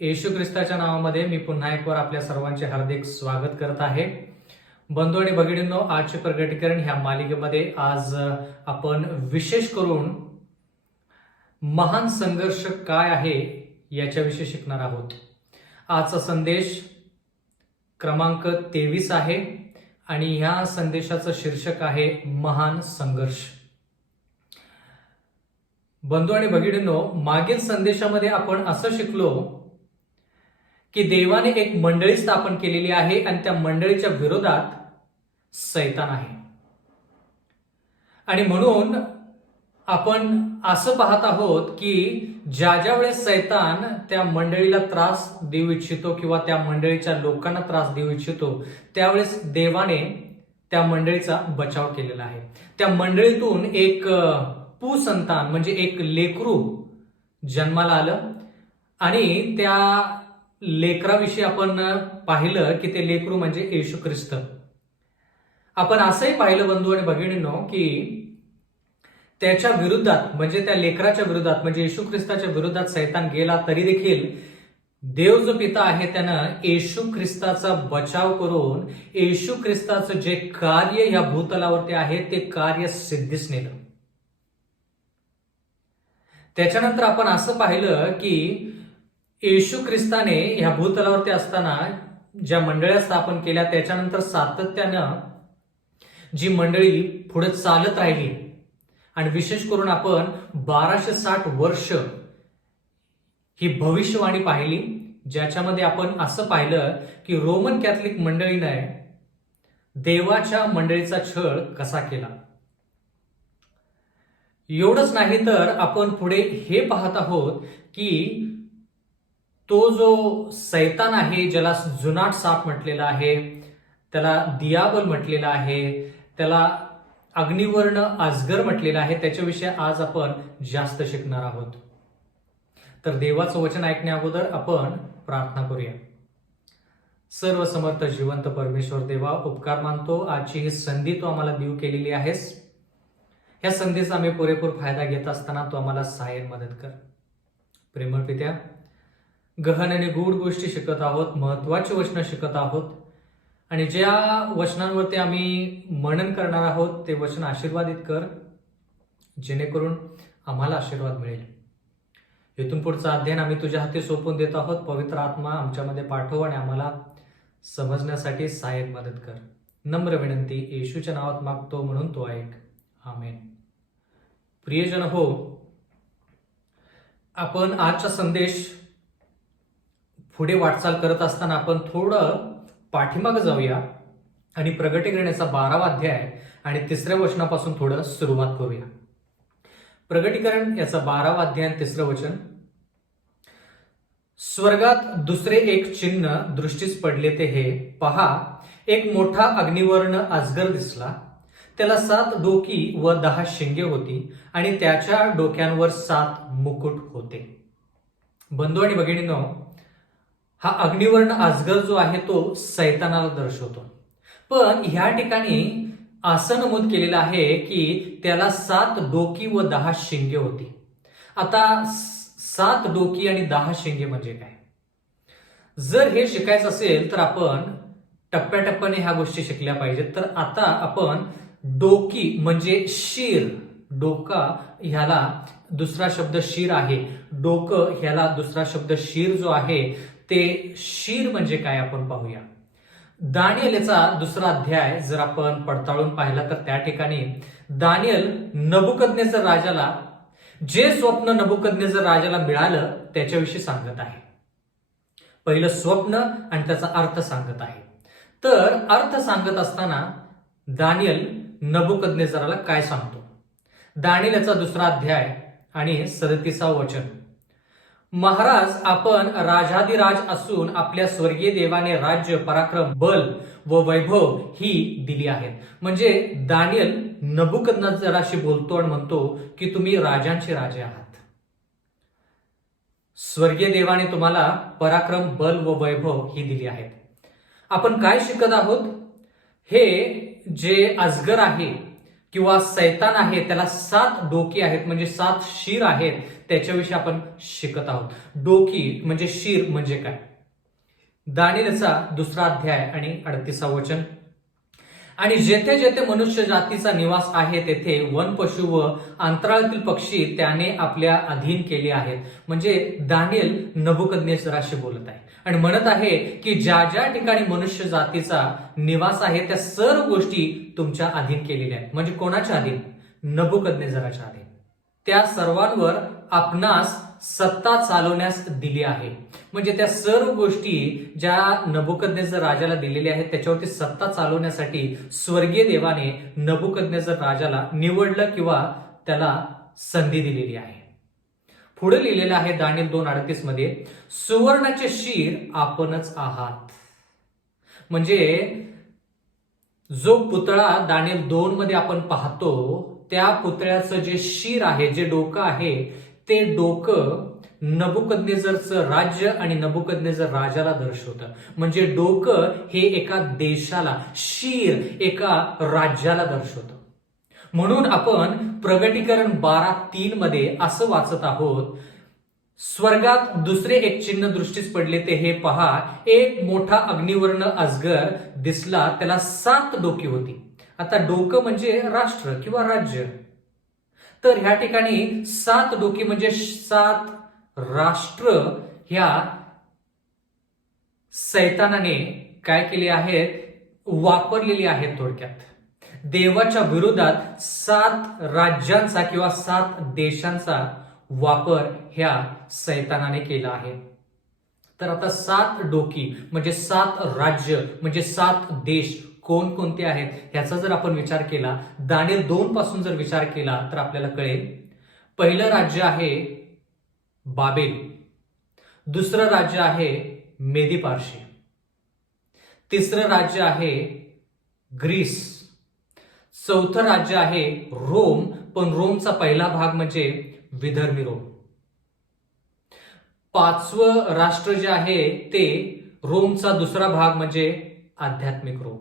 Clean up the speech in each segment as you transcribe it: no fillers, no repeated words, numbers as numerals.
येशू ख्रिस्ताच्या नावामध्ये मी पुन्हा एक वार आपल्या सर्वांचे हार्दिक स्वागत करत आहे. बंधू आणि भगिनींनो, आजचे प्रगटीकरण ह्या मालिकेमध्ये आज आपण विशेष करून महान संघर्ष काय आहे याच्याविषयी शिकणार आहोत. आजचा संदेश क्रमांक 23 आहे आणि ह्या संदेशाचं शीर्षक आहे महान संघर्ष. बंधू आणि भगिनींनो, मागील संदेशामध्ये आपण असं शिकलो की देवाने एक मंडळी स्थापन केलेली आहे आणि त्या मंडळीच्या विरोधात सैतान आहे. आणि म्हणून आपण असं पाहत आहोत की ज्या वेळेस सैतान त्या मंडळीला त्रास देऊ इच्छितो किंवा त्या मंडळीच्या लोकांना त्रास देऊ इच्छितो, त्यावेळेस देवाने त्या मंडळीचा बचाव केलेला आहे. त्या मंडळीतून एक पुसंतान म्हणजे एक लेकरू जन्माला आलं आणि त्या लेकराविषयी आपण पाहिलं की ते लेकरू म्हणजे येशू ख्रिस्त. आपण असंही पाहिलं बंधू आणि भगिनींनो की त्याच्या विरुद्धात म्हणजे त्या लेकराच्या विरुद्धात म्हणजे येशू ख्रिस्ताच्या विरुद्धात सैतान गेला, तरी देखील देव जो पिता आहे त्यानं येशू ख्रिस्ताचा बचाव करून येशू ख्रिस्ताचं जे कार्य या भूतलावरती आहे ते कार्य सिद्धीस नेलं. त्याच्यानंतर आपण असं पाहिलं की येशू ख्रिस्ताने ह्या भूतलावरती असताना ज्या मंडळ्या स्थापन केल्या त्याच्यानंतर सातत्यानं जी मंडळी पुढे चालत राहिली आणि विशेष करून आपण 1260 वर्ष ही भविष्यवाणी पाहिली, ज्याच्यामध्ये आपण असं पाहिलं की रोमन कॅथलिक मंडळीने देवाच्या मंडळीचा छळ कसा केला. एवढंच नाही तर आपण पुढे हे पाहत आहोत की तो जो सैतान आहे, ज्याला जुनाट साप म्हटलेला आहे, त्याला दियाबल म्हटलेला आहे, त्याला अग्निवर्ण अजगर म्हटलेला आहे, त्याच्याविषयी आज आपण जास्त शिकणार आहोत. तर देवाचं वचन ऐकण्या अगोदर आपण प्रार्थना करूया. सर्व समर्थ जिवंत परमेश्वर देवा, उपकार मानतो आजची ही संधी तू आम्हाला देऊ केलेली आहेस. ह्या संधीचा आम्ही पुरेपूर फायदा घेत असताना तू आम्हाला सहाय्य मदत कर. प्रेमळ पित्या, गहन आणि गूढ गोष्टी शिकत आहोत, महत्वाची वचनं शिकत आहोत आणि ज्या वचनांवरती आम्ही मनन करणार आहोत ते वचन आशीर्वादित कर, जेणेकरून आम्हाला आशीर्वाद मिळेल. इथून पुढचं अध्ययन आम्ही तुझ्या हाती सोपवून देत आहोत. पवित्र आत्मा आमच्यामध्ये पाठव आणि आम्हाला समजण्यासाठी सहाय्यक मदत कर. नम्र विनंती येशूच्या नावात मागतो, म्हणून तो ऐक. आमेन. प्रियजन हो, आपण आजचा संदेश पुढे वाटचाल करत असताना आपण थोडं पाठीमागे जाऊया आणि प्रगटीकरणाचा 12वा अध्याय आणि 3ऱ्या वचनापासून थोडं सुरुवात करूया. प्रगटीकरण याचा 12वा अध्याय आणि 3रं वचन. स्वर्गात दुसरे एक चिन्ह दृष्टीस पडले ते हे, पहा, एक मोठा अग्निवर्ण अजगर दिसला. त्याला 7 डोकी व 10 शिंगे होती आणि त्याच्या डोक्यांवर 7 मुकुट होते. बंधू आणि भगिनींनो, हा अग्निवर्ण अजगर जो आहे तो सैतानाला दर्शवतो. पण ह्या ठिकाणी असं नमूद केलेलं आहे की त्याला 7 डोकी व 10 शिंगे होती. आता 7 डोकी आणि 10 शिंगे म्हणजे काय? जर हे शिकायचं असेल तर आपण टप्प्याटप्प्याने ह्या गोष्टी शिकल्या पाहिजेत. तर आता आपण डोकी म्हणजे शीर, डोका ह्याला दुसरा शब्द शीर आहे, डोकं ह्याला दुसरा शब्द शीर जो आहे ते शीर म्हणजे काय आपण पाहूया. दानियल याचा 2रा अध्याय जर आपण पडताळून पाहिला तर त्या ठिकाणी दानियल नबुकदनेझर राजाला जे स्वप्न नबुकदनेझर राजाला मिळालं त्याच्याविषयी सांगत आहे. पहिलं स्वप्न आणि त्याचा अर्थ सांगत आहे. तर अर्थ सांगत असताना दानियल नबुकदनेझराला काय सांगतो? दानियल याचा 2रा अध्याय आणि 37वा वचन. महाराज, आपण राजाधिराज असून आपल्या स्वर्गीय देवाने राज्य, पराक्रम, बल व वैभव ही दिली आहेत. म्हणजे दानियल नबुकदनेझराशी बोलतो आणि म्हणतो की तुम्ही राजांचे राजे आहात. स्वर्गीय देवाने तुम्हाला पराक्रम, बल व वैभव ही दिली आहेत. आपण काय शिकत आहोत? हे जे अजगर आहे किंवा सैतान आहे त्याला 7 डोकी आहेत म्हणजे 7 शीर आहेत, त्याच्याविषयी आपण शिकत आहोत. डोकी म्हणजे शीर म्हणजे काय? दानिएलचा 2रा अध्याय आणि 38 वचन. आणि जेथे जेथे मनुष्य जातीचा निवास आहे तेथे वन पशु व अंतराळातील पक्षी त्याने आपल्या अधीन केले आहेत. म्हणजे दानिएल नबुकदनेस्सराशी बोलत आहे आणि म्हणत आहे की ज्या ज्या ठिकाणी मनुष्य जातीचा निवास आहे त्या सर्व गोष्टी तुमच्या अधीन केलेल्या आहेत. म्हणजे कोणाच्या अधीन? नबुकदनेस्सराच्या अधीन. त्या सर्वांवर आपणास सत्ता चालवण्यास दिली आहे. म्हणजे त्या सर्व गोष्टी ज्या नबुकदनेस्सर राजाला दिलेल्या आहेत त्याच्यावरती सत्ता चालवण्यासाठी स्वर्गीय देवाने नबुकदनेस्सर राजाला निवडलं किंवा त्याला संधी दिलेली आहे. पुढे लिहिलेलं आहे दानिएल 2:38 मध्ये, सुवर्णाचे शीर आपणच आहात. म्हणजे जो पुतळा दानिएल 2 मध्ये आपण पाहतो त्या पुतळ्याचं जे शीर आहे, जे डोकं आहे, ते डोकं नबुकदनेस्सरचं राज्य आणि नबुकदनेस्सर राजाला दर्शवतं. म्हणजे डोकं हे एका देशाला, शीर एका राज्याला दर्शवतं. म्हणून आपण प्रगटीकरण 12:3 मध्ये असं वाचत आहोत, स्वर्गात दुसरे एक चिन्ह दृष्टीस पडले ते हे पहा, एक मोठा अग्निवर्ण अजगर दिसला, त्याला 7 डोकी होती. आता डोकं म्हणजे राष्ट्र किंवा राज्य, तर ह्या ठिकाणी 7 डोकी म्हणजे 7 राष्ट्र ह्या सैतानाने काय केले आहेत? वापरलेली आहेत. थोडक्यात देवाच्या विरोधात 7 राज्यांचा किंवा 7 देशांचा वापर ह्या सैतानाने केला आहे. तर आता 7 डोकी म्हणजे 7 राज्य म्हणजे 7 देश कोणकोणते आहेत ह्याचा जर आपण विचार केला, दानिएल 2 पासून जर विचार केला तर आपल्याला कळेल. पहिलं राज्य आहे बाबेल, दुसरं राज्य आहे मेदी पारशी, तिसरं राज्य आहे ग्रीस, चौथं राज्य आहे रोम, पण रोमचा पहिला भाग म्हणजे विधर्मी रोम. 5वं राष्ट्र जे आहे ते रोमचा दुसरा भाग म्हणजे आध्यात्मिक रोम.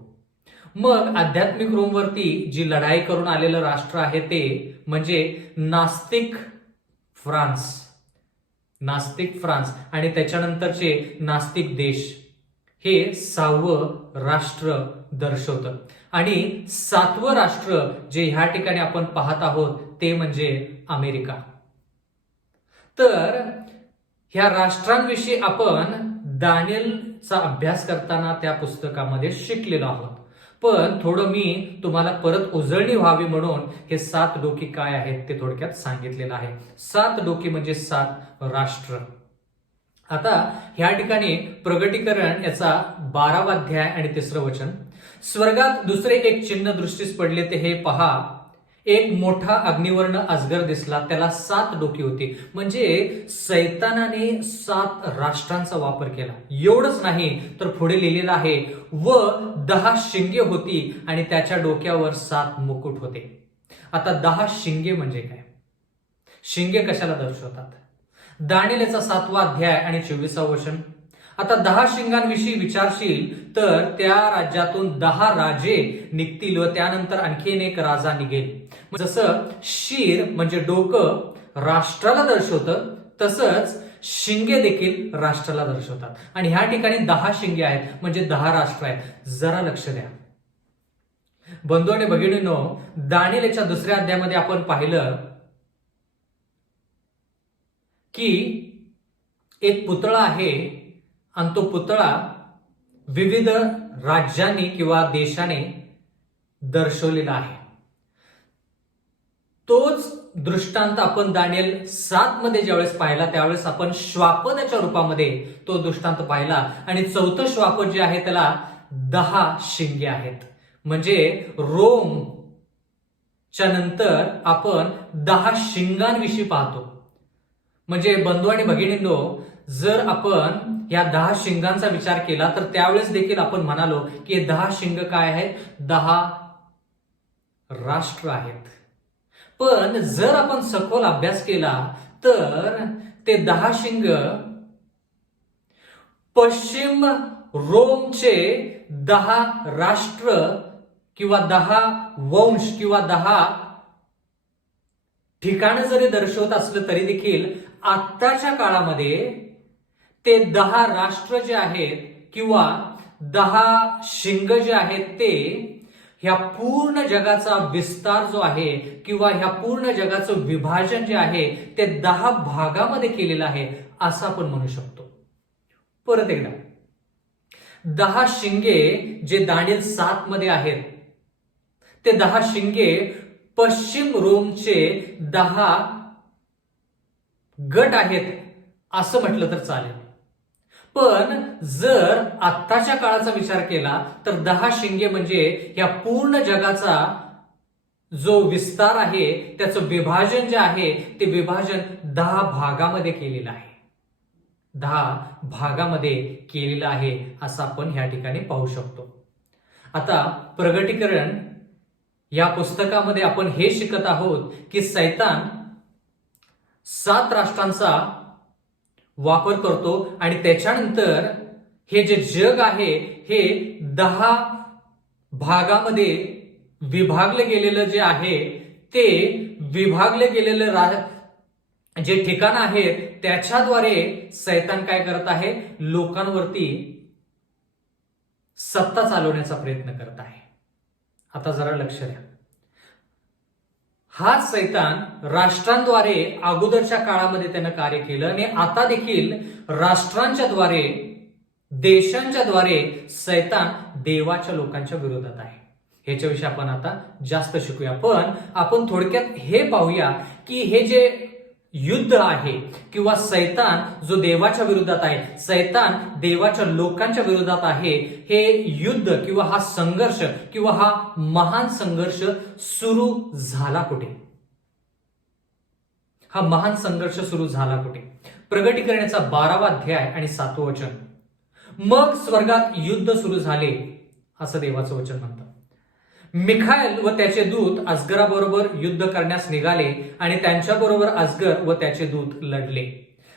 मग आध्यात्मिक रोमवरती जी लढाई करून आलेलं राष्ट्र आहे ते म्हणजे नास्तिक फ्रान्स. नास्तिक फ्रान्स आणि त्याच्यानंतरचे नास्तिक देश हे 6वं राष्ट्र दर्शवतं. आणि 7वं राष्ट्र जे ह्या ठिकाणी आपण पाहत आहोत ते म्हणजे अमेरिका. तर ह्या राष्ट्रांविषयी आपण दानिएलचा अभ्यास करताना त्या पुस्तकामध्ये शिकलेलो आहोत. पण थोडं मी तुम्हाला परत उजळणी व्हावी म्हणून हे 7 डोकी काय आहेत ते थोडक्यात सांगितलेलं आहे. 7 डोकी म्हणजे 7 राष्ट्र. आता ह्या ठिकाणी प्रगटीकरण याचा 12वा अध्याय आणि 3रं वचन, स्वर्गात दुसरे एक चिन्ह दृष्टीस पडले ते हे पहा, एक मोठा अग्निवर्ण अजगर दिसला, त्याला 7 डोकी होती. म्हणजे सैतानाने 7 राष्ट्रांचा वापर केला. एवढंच नाही तर पुढे लिहिलेलं आहे, व 10 शिंगे होती आणि त्याच्या डोक्यावर 7 मुकुट होते. आता 10 शिंगे म्हणजे काय? शिंगे कशाला दर्शवतात? दानिएलचा 7वा अध्याय आणि 24वा वचन, आता 10 शिंगांविषयी विचारशील तर त्या राज्यातून 10 राजे निघतील व त्यानंतर आणखीन एक राजा निघेल. जसं शीर म्हणजे डोकं राष्ट्राला दर्शवतं तसंच शिंगे देखील राष्ट्राला दर्शवतात. आणि ह्या ठिकाणी 10 शिंगे आहेत म्हणजे 10 राष्ट्र आहेत. जरा लक्ष द्या बंधू आणि भगिनींनो, दानिएलच्या 2ऱ्या अध्यायामध्ये आपण पाहिलं की एक पुतळा आहे आणि तो पुतळा विविध राज्यांनी किंवा देशाने दर्शवलेला आहे. तोच दृष्टांत आपण दानिएल 7 मध्ये ज्यावेळेस पाहिला त्यावेळेस आपण श्वापदाच्या रूपामध्ये तो दृष्टांत पाहिला. आणि 4थं श्वापद जे आहे त्याला 10 शिंगे आहेत. म्हणजे रोमच्या नंतर आपण 10 शिंगांविषयी पाहतो. म्हणजे बंधू आणि भगिनींनो, जर आपण या 10 शिंगांचा विचार केला तर त्यावेळेस देखील आपण म्हणालो की 10 शिंग काय आहेत? 10 राष्ट्र आहेत. पण जर आपण सखोल अभ्यास केला तर ते 10 शिंग पश्चिम रोमचे 10 राष्ट्र किंवा 10 वंश किंवा 10 ठिकाणं जरी दर्शवत असलं तरी देखील आत्ताच्या काळामध्ये ते 10 राष्ट्र जे आहेत किंवा 10 शिंग जे आहेत ते ह्या पूर्ण जगाचा विस्तार जो आहे किंवा ह्या पूर्ण जगाचं विभाजन जे आहे ते 10 भागामध्ये केलेलं आहे असं आपण म्हणू शकतो. परत एकदा 10 शिंगे जे दानिएल 7 मध्ये आहेत ते 10 शिंगे पश्चिम रोमचे 10 गट आहेत असं म्हटलं तर चालेल. पण जर आत्ताच्या काळाचा विचार केला तर 10 शिंगे म्हणजे या पूर्ण जगाचा जो विस्तार आहे त्याचं विभाजन जे आहे ते विभाजन 10 भागामध्ये केलेलं आहे. 10 भागामध्ये केलेलं आहे असं आपण ह्या ठिकाणी पाहू शकतो. आता प्रगटीकरण या पुस्तकामध्ये आपण हे शिकत आहोत की सैतान 7 राष्ट्रांचा वापर करतो आणि त्याच्यानंतर हे जे जग आहे हे 10 भागामध्ये विभागलं गेलेलं जे आहे ते विभागले गेलेलं जे ठिकाण आहेत त्याच्याद्वारे सैतान काय करत आहे, लोकांवरती सत्ता चालवण्याचा प्रयत्न करत आहे. आता जरा लक्ष द्या. हाच सैतान राष्ट्रांद्वारे अगोदरच्या काळामध्ये त्यानं कार्य केलं आणि आता देखील राष्ट्रांच्या द्वारे देशांच्या द्वारे सैतान देवाच्या लोकांच्या विरोधात आहे. ह्याच्याविषयी आपण आता जास्त शिकूया. पण आपण थोडक्यात हे पाहूया की हे जे युद्ध आहे किंवा सैतान जो देवाच्या विरोधात आहे, सैतान देवाच्या लोकांच्या विरोधात आहे, हे युद्ध किंवा हा संघर्ष किंवा हा महान संघर्ष सुरू झाला कुठे? हा महान संघर्ष सुरू झाला कुठे? प्रगटीकरणाचा 12वा अध्याय आणि 7वं वचन. मग स्वर्गात युद्ध सुरू झाले असं देवाचं वचन म्हणतं. मिखाएल व त्याचे दूत अजगराबरोबर युद्ध करण्यास निघाले आणि त्यांच्याबरोबर अजगर व त्याचे दूत लढले.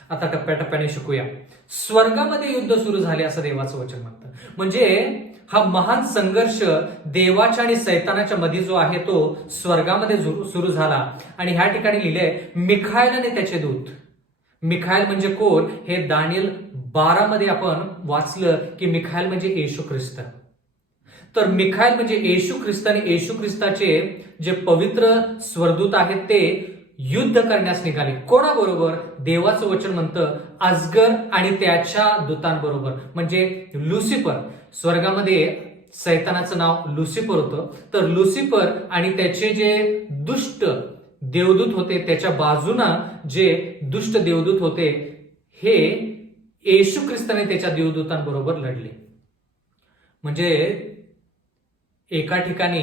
आता टप्प्याटप्प्याने शिकूया. स्वर्गामध्ये युद्ध सुरू झाले असं देवाचं वचन म्हणतं. म्हणजे हा महान संघर्ष देवाच्या आणि सैतानाच्या मध्ये जो आहे तो स्वर्गामध्ये सुरू झाला. आणि ह्या ठिकाणी लिहिलंय मिखाएल आणि त्याचे दूत. मिखाएल म्हणजे कोण? हे दानिएल 12 मध्ये आपण वाचलं की मिखाएल म्हणजे येशू ख्रिस्त. तर मिखाएल म्हणजे येशू ख्रिस्त आणि येशू ख्रिस्ताचे जे पवित्र स्वर्गदूत आहेत ते युद्ध करण्यास निघाले. कोणाबरोबर? देवाचं वचन म्हणतं अजगर आणि त्याच्या दूतांबरोबर. म्हणजे लुसिफर, स्वर्गामध्ये सैतानाचं नाव लुसिफर होतं. तर लुसिफर आणि त्याचे जे दुष्ट देवदूत होते त्याच्या बाजूनं जे दुष्ट देवदूत होते हे येशू ख्रिस्ताने त्याच्या देवदूतांबरोबर लढले. म्हणजे एका ठिकाणी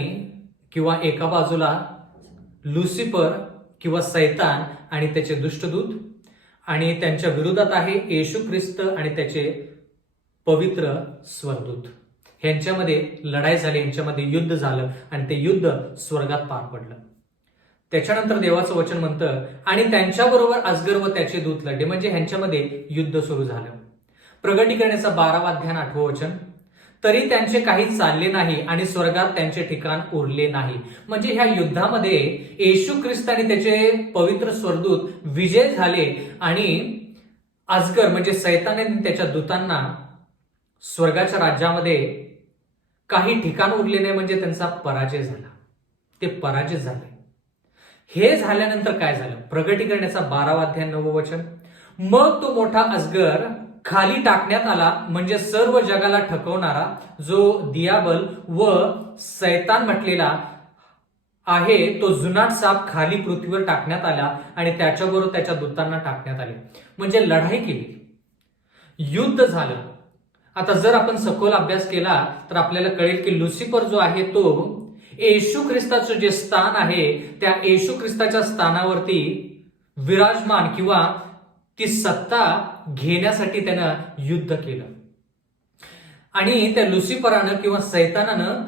किंवा एका बाजूला लुसिफर किंवा सैतान आणि त्याचे दुष्टदूत आणि त्यांच्या विरोधात आहे येशू ख्रिस्त आणि त्याचे पवित्र स्वर्गदूत. ह्यांच्यामध्ये लढाई झाली, यांच्यामध्ये युद्ध झालं आणि ते युद्ध स्वर्गात पार पडलं. त्याच्यानंतर देवाचं वचन म्हणतं आणि त्यांच्याबरोबर अजगर व त्याचे दूत लढले. म्हणजे ह्यांच्यामध्ये युद्ध सुरू झालं. प्रगटीकरणाचा 12वा अध्याय 8वं वचन. तरी त्यांचे काही चालले नाही आणि स्वर्गात त्यांचे ठिकाण उरले नाही. म्हणजे ह्या युद्धामध्ये येशू ख्रिस्त आणि त्याचे पवित्र स्वर्गदूत विजय झाले आणि अजगर म्हणजे सैताने त्याच्या दूतांना स्वर्गाच्या राज्यामध्ये काही ठिकाण उरले नाही. म्हणजे त्यांचा पराजय झाला, ते पराजित झाले. हे झाल्यानंतर काय झालं? प्रगटीकरणाचा 12वा अध्याय 9वं वचन. मग तो मोठा अजगर खाली टाकण्यात आला. म्हणजे सर्व जगाला ठकवणारा जो दियाबल व सैतान म्हटलेला आहे तो जुनाट साप खाली पृथ्वीवर टाकण्यात आला आणि त्याच्याबरोबर त्याच्या दूतांना टाकण्यात आले. म्हणजे लढाई केली, युद्ध झालं. आता जर आपण सखोल अभ्यास केला तर आपल्याला कळेल की लुसिफर जो आहे तो येशू ख्रिस्ताचं जे स्थान आहे त्या येशू ख्रिस्ताच्या स्थानावरती विराजमान किंवा ती सत्ता घेण्यासाठी त्यानं युद्ध केलं. आणि त्या लुसिफरानं किंवा सैतानानं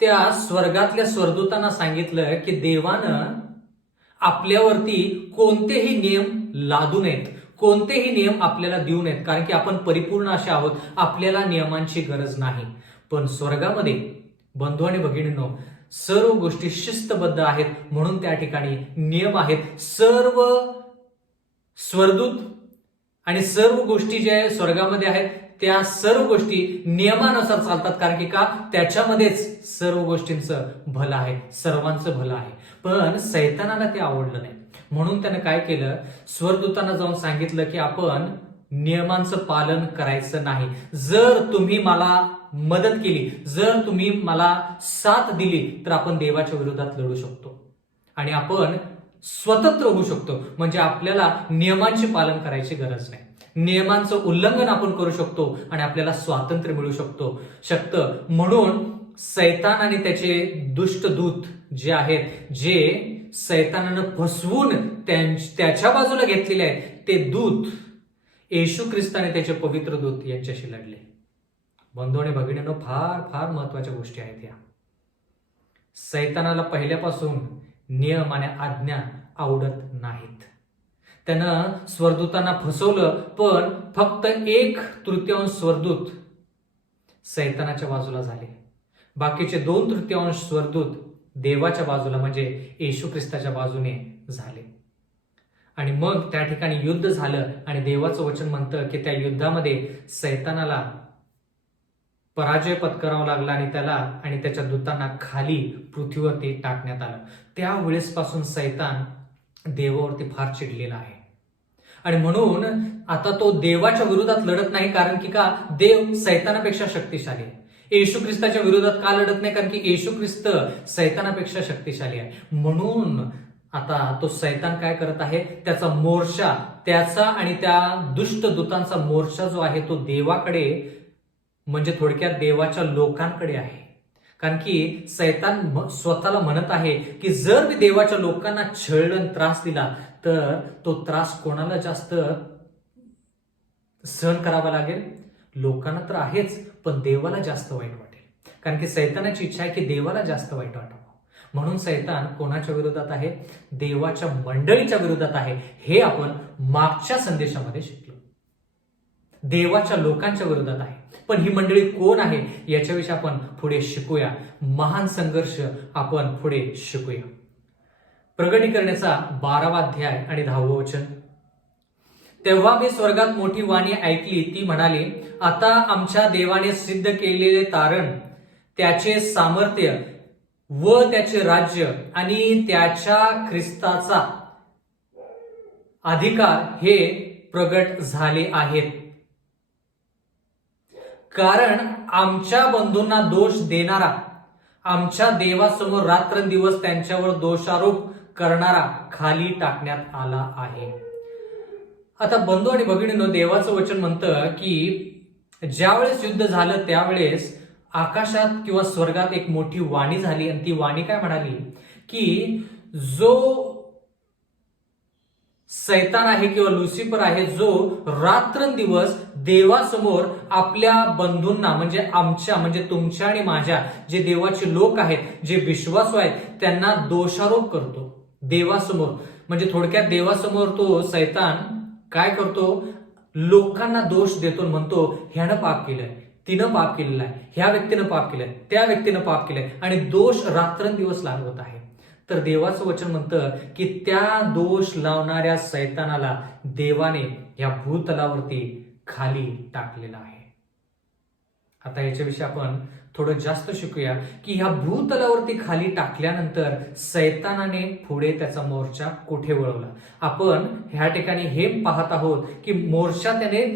त्या स्वर्गातल्या स्वर्गदूतांना सांगितलं की देवानं आपल्यावरती कोणतेही नियम लादू नयेत, कोणतेही नियम आपल्याला देऊ नयेत, कारण की आपण परिपूर्ण असे आहोत, आपल्याला नियमांची गरज नाही. पण स्वर्गामध्ये बंधू आणि भगिनींनो, सर्व गोष्टी शिस्तबद्ध आहेत म्हणून त्या ठिकाणी नियम आहेत. सर्व स्वर्गदूत आणि सर्व गोष्टी ज्या स्वर्गामध्ये आहेत त्या सर्व गोष्टी नियमानुसार चालतात, कारण की का, त्याच्यामध्येच सर्व गोष्टींचं भलं आहे, सर्वांचं भलं आहे. पण सैतानाला ते आवडलं नाही, म्हणून त्यानं काय केलं, स्वर्गदूतांना जाऊन सांगितलं की आपण नियमांचं पालन करायचं नाही. जर तुम्ही मला मदत केली, जर तुम्ही मला साथ दिली, तर आपण देवाच्या विरोधात लढू शकतो आणि आपण स्वतंत्र होऊ शकतो. म्हणजे आपल्याला नियमांचे पालन करायची गरज नाही, नियमांचं उल्लंघन आपण करू शकतो आणि आपल्याला स्वातंत्र्य मिळू शकतं. म्हणून सैतान आणि त्याचे दुष्ट दूत जे आहेत, जे सैतानानं फसवून त्याच्या बाजूला घेतलेले आहेत, ते दूत येशू ख्रिस्त आणि त्याचे पवित्र दूत यांच्याशी लढले. बंधू आणि भगिनींनो, फार फार महत्वाच्या गोष्टी आहेत या. सैतानाला पहिल्यापासून नियम आणि आज्ञा आवडत नाहीत. त्यानं स्वर्गदूतांना फसवलं, पण फक्त 1/3 स्वर्गदूत सैतानाच्या बाजूला झाले, बाकीचे 2/3 स्वर्गदूत देवाच्या बाजूला म्हणजे येशू ख्रिस्ताच्या बाजूने झाले. आणि मग त्या ठिकाणी युद्ध झालं आणि देवाचं वचन म्हणतं की त्या युद्धामध्ये सैतानाला पराजय पत्करावा लागला आणि त्याला आणि त्याच्या दूतांना खाली पृथ्वीवरती टाकण्यात आलं. त्यावेळेसपासून सैतान देवावरती फार चिडलेला आहे आणि म्हणून आता तो देवाच्या विरोधात लढत नाही, कारण की का, देव सैतानापेक्षा शक्तिशाली आहे. येशू ख्रिस्ताच्या विरोधात का लढत नाही, कारण की येशू ख्रिस्त सैतानापेक्षा शक्तिशाली आहे. म्हणून आता तो सैतान काय करत आहे, त्याचा मोर्चा, त्याचा आणि त्या दुष्ट दूतांचा मोर्चा जो आहे तो देवाकडे, म्हणजे थोडक्यात देवाच्या लोकांकडे आहे. कारण की सैतान स्वतःला म्हणत आहे की जर मी देवाच्या लोकांना छळलं, त्रास दिला, तर तो त्रास कोणाला जास्त सहन करावा लागेल, लोकांना तर आहेच, पण देवाला जास्त वाईट वाटेल. कारण की सैतानाची इच्छा आहे की देवाला जास्त वाईट वाटावं. म्हणून सैतान कोणाच्या विरोधात आहे, देवाच्या मंडळीच्या विरोधात आहे. हे आपण मागच्या संदेशामध्ये शिकलो, देवाच्या लोकांच्या विरोधात आहे. पण ही मंडळी कोण आहे याच्याविषयी आपण पुढे शिकूया. महान संघर्ष आपण पुढे शिकूया. प्रकटीकरणाचा 12वा अध्याय आणि 10वं वचन. तेव्हा मी स्वर्गात मोठी वाणी ऐकली, ती म्हणाली, आता आमच्या देवाने सिद्ध केलेले तारण, त्याचे सामर्थ्य व त्याचे राज्य आणि त्याच्या ख्रिस्ताचा अधिकार हे प्रगट झाले आहेत. कारण आमच्या बंधूंना दोष देणारा, आमच्या देवासमोर रात्रंदिवस त्यांच्यावर दोषारोप करणारा खाली टाकण्यात आला आहे. आता बंधू आणि भगिनींनो, देवाचं वचन म्हणतं की ज्यावेळेस युद्ध झालं त्यावेळेस आकाशात किंवा स्वर्गात एक मोठी वाणी झाली आणि ती वाणी काय म्हणाली की जो सैतान आहे किंवा लुसिफर आहे, जो रात्रंदिवस देवासमोर आपल्या बंधूंना, म्हणजे आमच्या, म्हणजे तुमच्या आणि माझ्या जे देवाचे लोक आहेत, जे विश्वासू आहेत, त्यांना दोषारोप करतो देवासमोर. म्हणजे थोडक्यात देवासमोर तो सैतान काय करतो, लोकांना दोष देतो, म्हणतो ह्यानं पाप केलंय, तिनं पाप केलेलं आहे, ह्या व्यक्तीनं पाप केलंय, त्या व्यक्तीनं पाप केलंय, आणि दोष रात्रंदिवस लावत आहे. तर देवाचं वचन म्हणतं की त्या दोष लावणाऱ्या सैतानाला देवाने या भूतलावरती खाली टाकलेला आहे. आता याच्याविषयी आपण थोडं जास्त शिकूया की ह्या भूतलावरती खाली टाकल्यानंतर सैतानाने पुढे त्याचा मोर्चा कुठे वळवला. आपण ह्या ठिकाणी हे पाहत आहोत की मोर्चा त्याने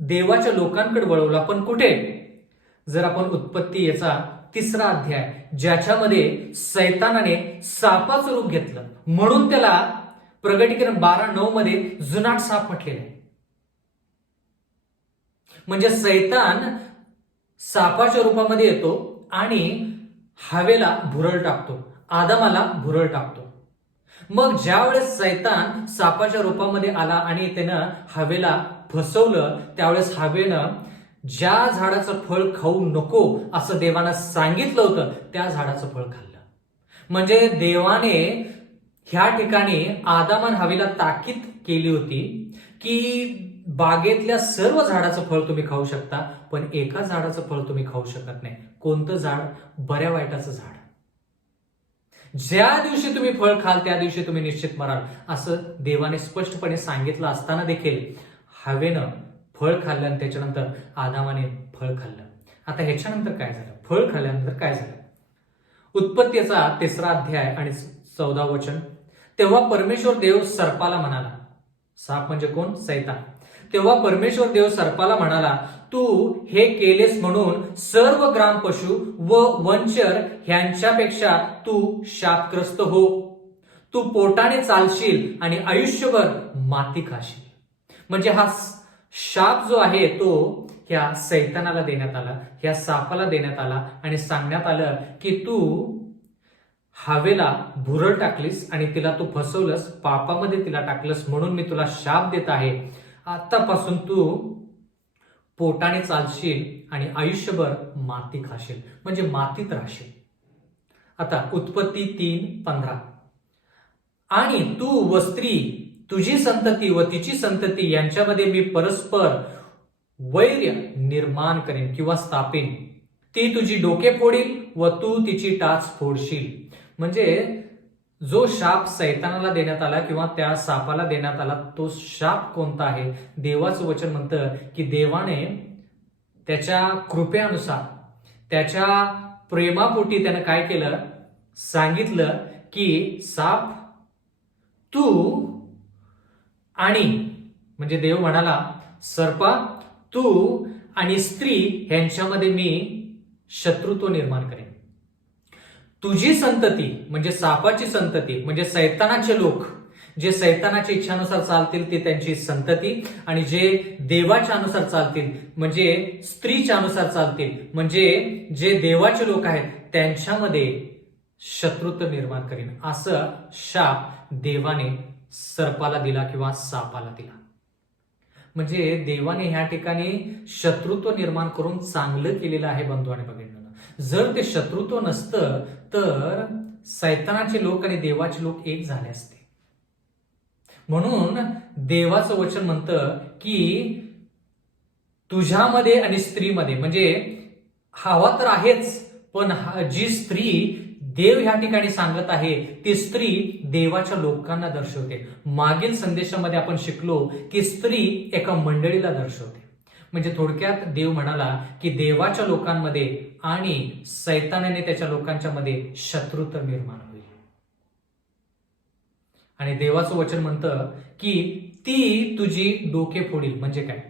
देवाच्या लोकांकडे वळवला, पण कुठे. जर आपण उत्पत्ती याचा 3रा अध्याय, ज्याच्यामध्ये सैतानाने सापाचं रूप घेतलं, म्हणून त्याला प्रकटीकरण 12:9 मध्ये जुनाट साप म्हटलेलं आहे. म्हणजे सैतान सापाच्या रूपामध्ये येतो आणि हवेला भुरळ टाकतो, आदमाला भुरळ टाकतो. मग ज्यावेळेस सैतान सापाच्या रूपामध्ये आला आणि त्यानं हवेला फसवलं, त्यावेळेस हवेनं ज्या झाडाचं फळ खाऊ नको असं देवानं सांगितलं होतं, त्या झाडाचं फळ खाल्लं. म्हणजे देवाने ह्या ठिकाणी आदम आणि हवेला ताकीद केली होती की बागेतल्या सर्व झाडाचं फळ तुम्ही खाऊ शकता, पण एका झाडाचं फळ तुम्ही खाऊ शकत नाही. कोणतं झाड? बऱ्या वाईटाचं झाड. ज्या दिवशी तुम्ही फळ खाल त्या दिवशी तुम्ही निश्चित मराल, असं देवाने स्पष्टपणे सांगितलं असताना देखील हवेनं फळ खाल्लं आणि त्याच्यानंतर आदामाने फळ खाल्लं. आता ह्याच्यानंतर काय झालं? फळ खाल्ल्यानंतर काय झालं? उत्पत्तीचा 3रा अध्याय आणि 14 वचन. तेव्हा परमेश्वर देव सर्पाला म्हणाला, साप म्हणजे कोण? सैतान. तेव्हा परमेश्वर देव सर्पाला म्हणाला, तू हे केलेस म्हणून सर्व ग्राम पशु व वनचर ह्यांच्यापेक्षा तू शापग्रस्त हो. तू पोटाने चालशील आणि आयुष्यभर माती खाशील. म्हणजे हा शाप जो आहे तो ह्या सैतानाला देण्यात आला, ह्या सापाला देण्यात आला आणि सांगण्यात आलं की तू हवेला भुरळ टाकलीस आणि तिला तू फसवलंस, पापामध्ये तिला टाकलंस, म्हणून मी तुला शाप देत आहे. आतापासून तू पोटाने चालशील आणि आयुष्यभर माती खाशील, म्हणजे मातीत राहशील. आता उत्पत्ती 3:15. आणि तू व स्त्री, तुझी संतती व तिची संतती यांच्यामध्ये मी परस्पर वैर्य निर्माण करेन किंवा स्थापेन. ती तुझी डोके फोडील व तू तिची टाच फोडशील. म्हणजे जो शाप सैतानाला देण्यात आला किंवा त्या सापाला देण्यात आला, तो शाप कोणता आहे? देवाचं वचन म्हणतं की देवाने त्याच्या कृपेनुसार, त्याच्या प्रेमापोटी त्यानं काय केलं? सांगितलं की साप तू आणि, म्हणजे देव म्हणाला सर्पा, तू आणि स्त्री यांच्यामध्ये मी शत्रुत्व निर्माण करेन. तुझी संतती म्हणजे सापाची संतती, म्हणजे सैतानाचे लोक, जे सैतानाच्या इच्छानुसार चालतील ते त्यांची संतती, आणि जे देवाच्या अनुसार चालतील म्हणजे स्त्रीच्या अनुसार चालतील, म्हणजे जे देवाचे लोक आहेत त्यांच्यामध्ये शत्रुत्व निर्माण करेन. असं शाप देवाने सर्पाला दिला किंवा सापाला दिला. म्हणजे देवाने ह्या ठिकाणी शत्रुत्व निर्माण करून चांगलं केलेलं आहे बंधू आणि भगिनींनो. जर ते शत्रुत्व नसतं तर सैतानाचे लोक आणि देवाचे लोक एक झाले असते. म्हणून देवाचं वचन म्हणतं की तुझ्यामध्ये आणि स्त्रीमध्ये, म्हणजे हवा तर आहेच, पण जी स्त्री देव ह्या ठिकाणी सांगत आहे ती स्त्री देवाच्या लोकांना दर्शवते. मागील संदेशामध्ये आपण शिकलो की स्त्री एका मंडळीला दर्शवते. म्हणजे थोडक्यात देव म्हणाला की देवाच्या लोकांमध्ये आणि सैतानाने त्याच्या लोकांच्या मध्ये शत्रुत्व निर्माण होईल. आणि देवाचं वचन म्हणतं की ती तुझी डोके फोडील. म्हणजे काय?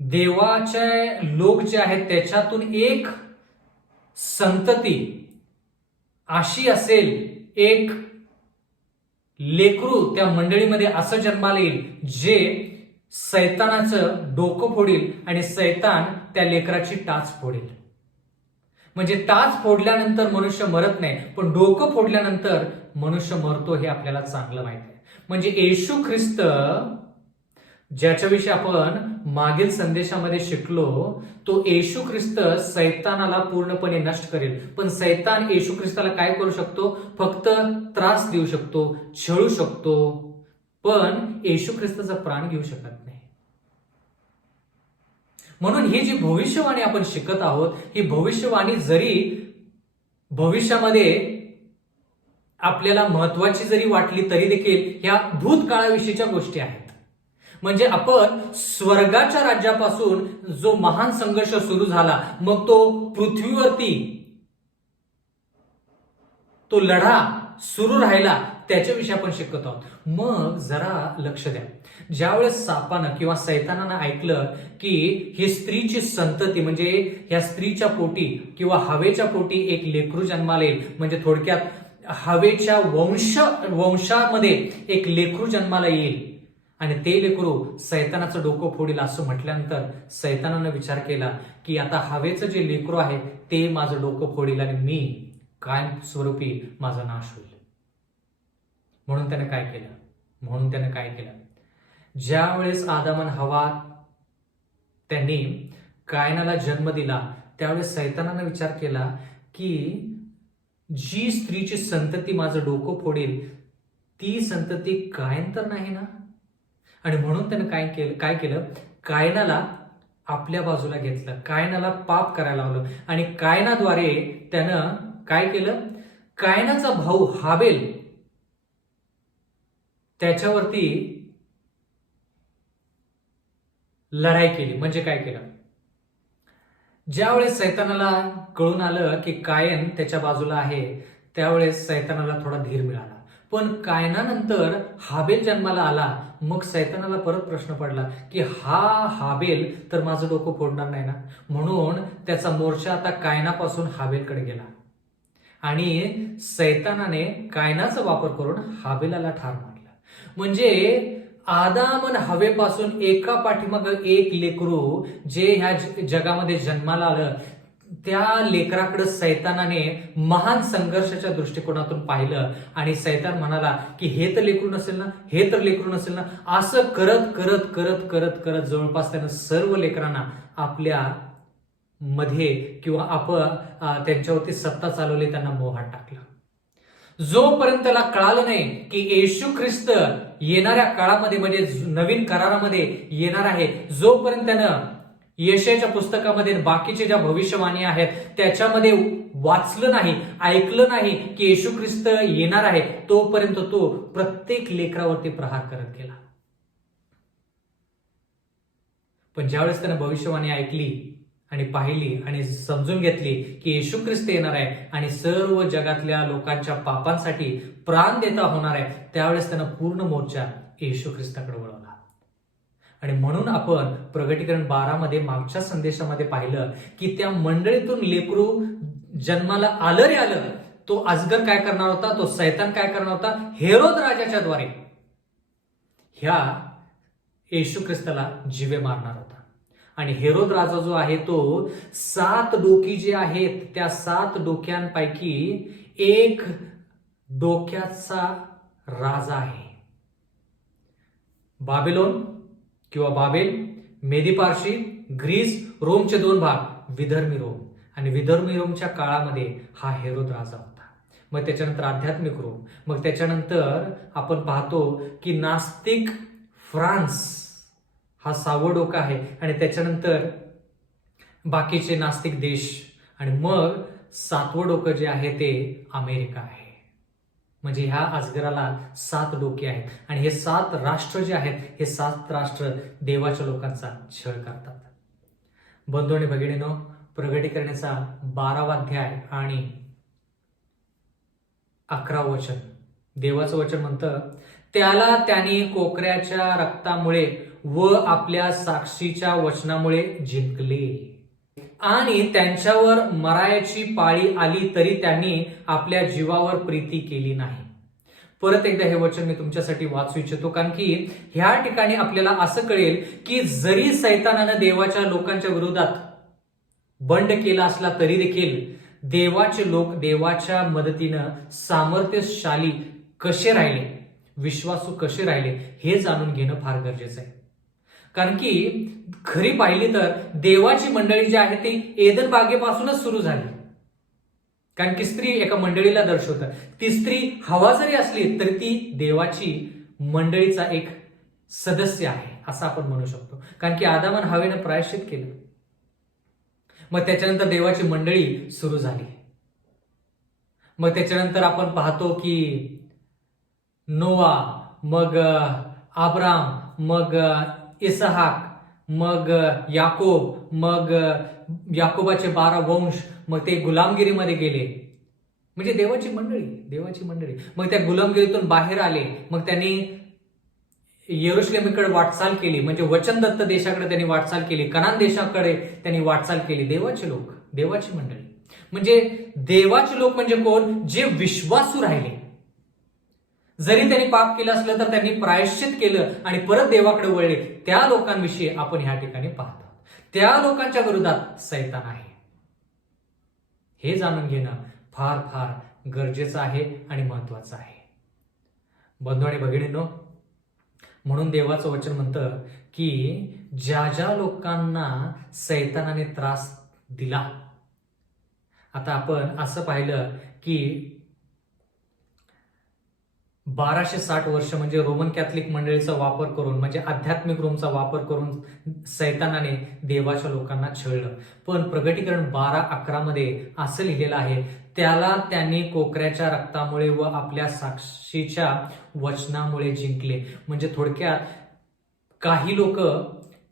देवाचे लोक जे आहेत त्याच्यातून एक संतती अशी असेल, एक लेकरू त्या मंडळीमध्ये असं जन्माला येईल जे सैतानाचं डोकं फोडील आणि सैतान त्या लेकराची टाच फोडेल. म्हणजे टाच फोडल्यानंतर मनुष्य मरत नाही, पण डोकं फोडल्यानंतर मनुष्य मरतो हे आपल्याला चांगलं माहिती आहे. म्हणजे येशू ख्रिस्त ज्याच्याविषयी आपण मागील संदेशामध्ये शिकलो, तो येशू ख्रिस्त सैतानाला पूर्णपणे नष्ट करेल. पण सैतान येशू ख्रिस्ताला काय करू शकतो? फक्त त्रास देऊ शकतो, छळू शकतो, पण येशू ख्रिस्ताचा प्राण घेऊ शकत नाही. म्हणून ही जी भविष्यवाणी आपण शिकत आहोत, ही भविष्यवाणी जरी भविष्यामध्ये आपल्याला महत्वाची जरी वाटली तरी देखील ह्या भूतकाळाविषयीच्या गोष्टी आहेत. म्हणजे आपण स्वर्गाच्या राज्यापासून जो महान संघर्ष सुरू झाला, मग तो पृथ्वीवरती तो लढा सुरू राहिला, त्याच्याविषयी आपण शिकत आहोत. मग जरा लक्ष द्या. ज्यावेळेस सापानं किंवा सैतानानं ऐकलं की ही स्त्रीची संतती, म्हणजे ह्या स्त्रीच्या पोटी किंवा हवेच्या पोटी एक लेकरू जन्माला येईल, म्हणजे थोडक्यात हवेच्या वंशामध्ये एक लेकरू जन्माला येईल आणि ते लेकरू सैतानाचं डोकं फोडील असं म्हटल्यानंतर सैतानानं विचार केला की आता हवेचं जे लेकरू आहे ते माझं डोकं फोडील आणि मी कायमस्वरूपी माझा नाश होईल. म्हणून त्याने काय केलं? ज्या वेळेस आदम आणि हवा त्यांनी कायनाला जन्म दिला, त्यावेळेस सैतानानं विचार केला की जी स्त्रीची संतती माझं डोकं फोडील ती संतती कायन तर नाही ना. आणि म्हणून त्यानं काय केलं कायनाला आपल्या बाजूला घेतलं, कायनाला पाप करायला लावलं आणि कायनाद्वारे त्यानं काय केलं, कायनाचा भाऊ हाबेल त्याच्यावरती लढाई केली. म्हणजे काय केलं, ज्यावेळेस सैतानाला कळून आलं की कायन त्याच्या बाजूला आहे, त्यावेळेस सैतानाला थोडा धीर मिळाला. पण कायनानंतर हाबेल जन्माला आला, मग सैतानाला परत प्रश्न पडला की हा हाबेल तर माझं डोकं फोडणार नाही ना, म्हणून त्याचा मोर्चा आता कायनापासून हाबेलकडे गेला आणि सैतानाने कायनाचा वापर करून हाबेलाला ठार मारलं. म्हणजे आदाम आणि हवेपासून एका पाठीमाग एक लेकरू जे ह्या जगामध्ये जन्माला आलं, त्या लेकराकडे सैतानाने महान संघर्षाच्या दृष्टिकोनातून पाहिलं आणि सैतान म्हणाला की हे तर लेकरू नसेल ना, हे तर लेकरू नसेल ना. असं करत करत करत करत करत जवळपास त्यानं सर्व लेकरांना आपल्या मध्ये किंवा त्यांच्यावरती सत्ता चालवली, त्यांना मोहात टाकलं. जोपर्यंत त्याला कळालं नाही की येशू ख्रिस्त येणाऱ्या काळामध्ये म्हणजे नवीन करारामध्ये येणार आहे, जोपर्यंत त्यानं यशाच्या पुस्तकामध्ये बाकीचे ज्या भविष्यवाणी आहेत त्याच्यामध्ये वाचलं नाही, ऐकलं नाही की येशू ख्रिस्त येणार आहे, तोपर्यंत तो प्रत्येक लेकरावरती प्रहार करत गेला. पण ज्यावेळेस त्यानं भविष्यवाणी ऐकली आणि पाहिली आणि समजून घेतली की येशू ख्रिस्त येणार आहे आणि सर्व जगातल्या लोकांच्या पापांसाठी प्राण देता होणार आहे, त्यावेळेस त्यानं पूर्ण मोर्चा येशू ख्रिस्ताकडे वळवला. आणि म्हणून आपण प्रगटीकरण 12 मध्ये मागच्या संदेशामध्ये पाहिलं की त्या मंडळीतून लेकरू जन्माला आलं रे आलं, तो अजगर काय करणार होता, तो सैतान काय करणार होता, हेरोद राजाच्या द्वारे ह्या येशू ख्रिस्ताला जिवे मारणार होता. आणि हेरोद राजा जो आहे तो 7 डोकी जे आहेत त्या 7 डोक्यांपैकी एक डोक्याचा राजा आहे. बाबेलोन किंवा बाबेल, मेदी पारशी, ग्रीस, रोमचे 2 भाग, विधर्मी रोम. आणि विधर्मी रोमच्या काळामध्ये हा हेरोद राजा होता. मग त्याच्यानंतर आध्यात्मिक रोम, मग त्याच्यानंतर आपण पाहतो की नास्तिक फ्रान्स हा 6वं डोकं आहे आणि त्याच्यानंतर बाकीचे नास्तिक देश आणि मग 7वं डोकं जे आहे ते अमेरिका आहे. म्हणजे ह्या अजगराला 7 डोके आहेत आणि हे 7 राष्ट्र जे आहेत हे 7 राष्ट्र देवाच्या लोकांचा छळ करतात. बंधू आणि भगिनीनो, प्रगटीकरणाचा 12वा अध्याय आणि 11वं वचन, देवाचं वचन म्हणतं, त्याला त्यांनी कोकऱ्याच्या रक्तामुळे व आपल्या साक्षीच्या वचनामुळे जिंकले आणि त्यांच्यावर मरायची पाळी आली तरी त्यांनी आपल्या जीवावर प्रीती केली नाही. परत एकदा हे वचन मी तुमच्यासाठी वाचू इच्छितो, कारण की ह्या ठिकाणी आपल्याला असं कळेल की जरी सैतानानं देवाच्या लोकांच्या विरोधात बंड केला असला तरी देखील देवाचे लोक देवाच्या मदतीनं सामर्थ्यशाली कसे राहिले, विश्वासू कसे राहिले हे जाणून घेणं फार गरजेचं आहे. कारण की खरी पाहिली तर देवाची मंडळी जी आहे ती एदन बागेपासूनच सुरू झाली. कारण की स्त्री एका मंडळीला दर्शवतं, ती स्त्री हवा जरी असली तरी ती देवाची मंडळीचा एक सदस्य आहे असं आपण म्हणू शकतो. कारण की आदाम आणि हवेनं प्रायश्चित केलं, मग त्याच्यानंतर देवाची मंडळी सुरू झाली. मग त्याच्यानंतर आपण पाहतो की नोआ, मग आब्राम, मग इसहाक, मग याकोब, मग याकोबाचे 12 वंश, मग ते गुलामगिरीमध्ये गेले. म्हणजे देवाची मंडळी मग त्या गुलामगिरीतून बाहेर आले, मग त्यांनी यरूशलेमकडे वाटचाल केली, म्हणजे वचनदत्त देशाकडे त्यांनी वाटचाल केली, कनान देशाकडे त्यांनी वाटचाल केली. देवाचे लोक, देवाची मंडळी. म्हणजे देवाचे लोक म्हणजे कोण? जे विश्वासू राहिले. जरी त्यांनी पाप केलं असलं तर त्यांनी प्रायश्चित केलं आणि परत देवाकडे वळले. त्या लोकांविषयी आपण ह्या ठिकाणी पाहतो. त्या लोकांच्या विरोधात सैतान आहे. हे जाणून घेणं फार फार गरजेचं आहे आणि महत्वाचं आहे. बंधू आणि भगिनींनो, म्हणून देवाचं वचन म्हणतं की ज्या ज्या लोकांना सैतानाने त्रास दिला, आता आपण असं पाहिलं की 1260 वर्ष म्हणजे रोमन कॅथलिक मंडळीचा वापर करून, म्हणजे आध्यात्मिक रोमचा वापर करून सैतानाने देवाच्या लोकांना छळलं. पण प्रगटीकरण 12:11 मध्ये असं लिहिलेलं आहे, त्याला त्यांनी कोकऱ्याच्या रक्तामुळे व आपल्या साक्षीच्या वचनामुळे जिंकले. म्हणजे थोडक्यात काही लोक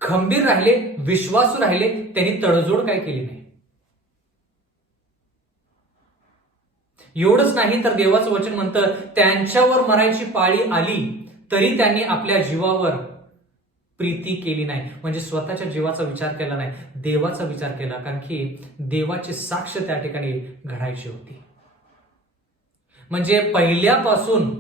खंबीर राहिले, विश्वासू राहिले, त्यांनी तडजोड काय केली नाही. एवढंच नाही तर देवाचं वचन म्हणतं, त्यांच्यावर मरायची पाळी आली तरी त्यांनी आपल्या जीवावर प्रीती केली नाही. म्हणजे स्वतःच्या जीवाचा विचार केला नाही, देवाचा विचार केला, कारण की देवाची साक्ष त्या ठिकाणी घडायची होती. म्हणजे पहिल्यापासून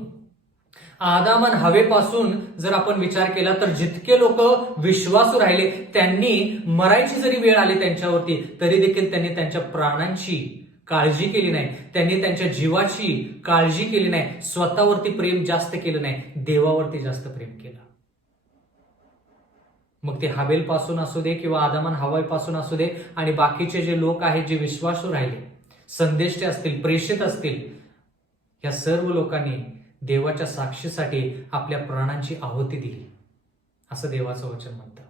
आदाम आणि हवेपासून जर आपण विचार केला तर जितके लोक विश्वासू राहिले, त्यांनी मरायची जरी वेळ आली त्यांच्यावरती तरी देखील त्यांनी त्यांच्या प्राणांची काळजी केली नाही, त्यांनी त्यांच्या जीवाची काळजी केली नाही, स्वतःवरती प्रेम जास्त केलं नाही, देवावरती जास्त प्रेम केलं. मग ते हाबेल पासून असू दे किंवा आदाम आणि हवापासून असू दे, आणि बाकीचे जे लोक आहेत जे विश्वासू राहिले, संदेष्टे असतील, प्रेषित असतील, या सर्व लोकांनी देवाच्या साक्षीसाठी आपल्या प्राणांची आहुती दिली, असं देवाचं वचन म्हणतं.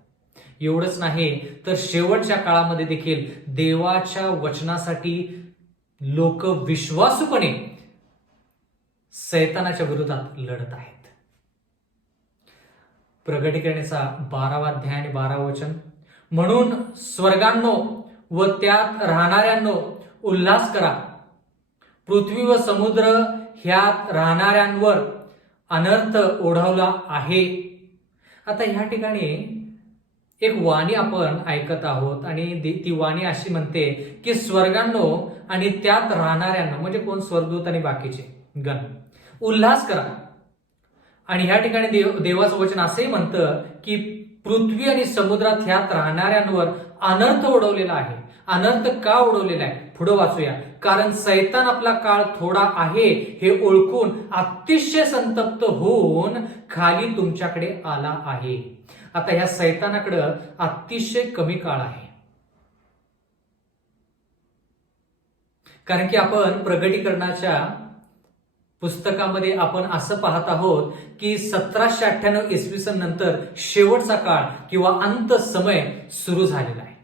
एवढंच नाही तर शेवटच्या काळामध्ये देखील देवाच्या वचनासाठी लोक विश्वासूपणे सैतानाच्या विरोधात लढत आहेत. प्रगटीकरणाचा 12वा अध्याय आणि 12व वचन, म्हणून स्वर्गांनो व त्यात राहणाऱ्यांनो उल्हास करा, पृथ्वी व समुद्र ह्यात राहणाऱ्यांवर अनर्थ ओढवला आहे. आता ह्या ठिकाणी एक वाणी आपण ऐकत आहोत आणि ती वाणी अशी म्हणते की स्वर्गांनो आणि त्यात राहणाऱ्यांना, म्हणजे कोण, स्वर्गदूत आणि बाकीचे गण, उल्हास करा. आणि ह्या ठिकाणी देवाचं वचन असंही म्हणतं की पृथ्वी आणि समुद्रात ह्यात राहणाऱ्यांवर अनर्थ ओढवलेला आहे. अनर्थ का ओढवलेला आहे पुढे वाचूया. कारण सैतान आपला काळ थोडा आहे हे ओळखून अतिशय संतप्त होऊन खाली तुमच्याकडे आला आहे. आता ह्या सैतानाकडे अतिशय कमी काळ आहे. कारण की आपण प्रगटीकरणाच्या पुस्तकामध्ये आपण असं पाहत आहोत की 1798 इसवी सन नंतर शेवटचा काळ किंवा अंत समय सुरू झालेला आहे.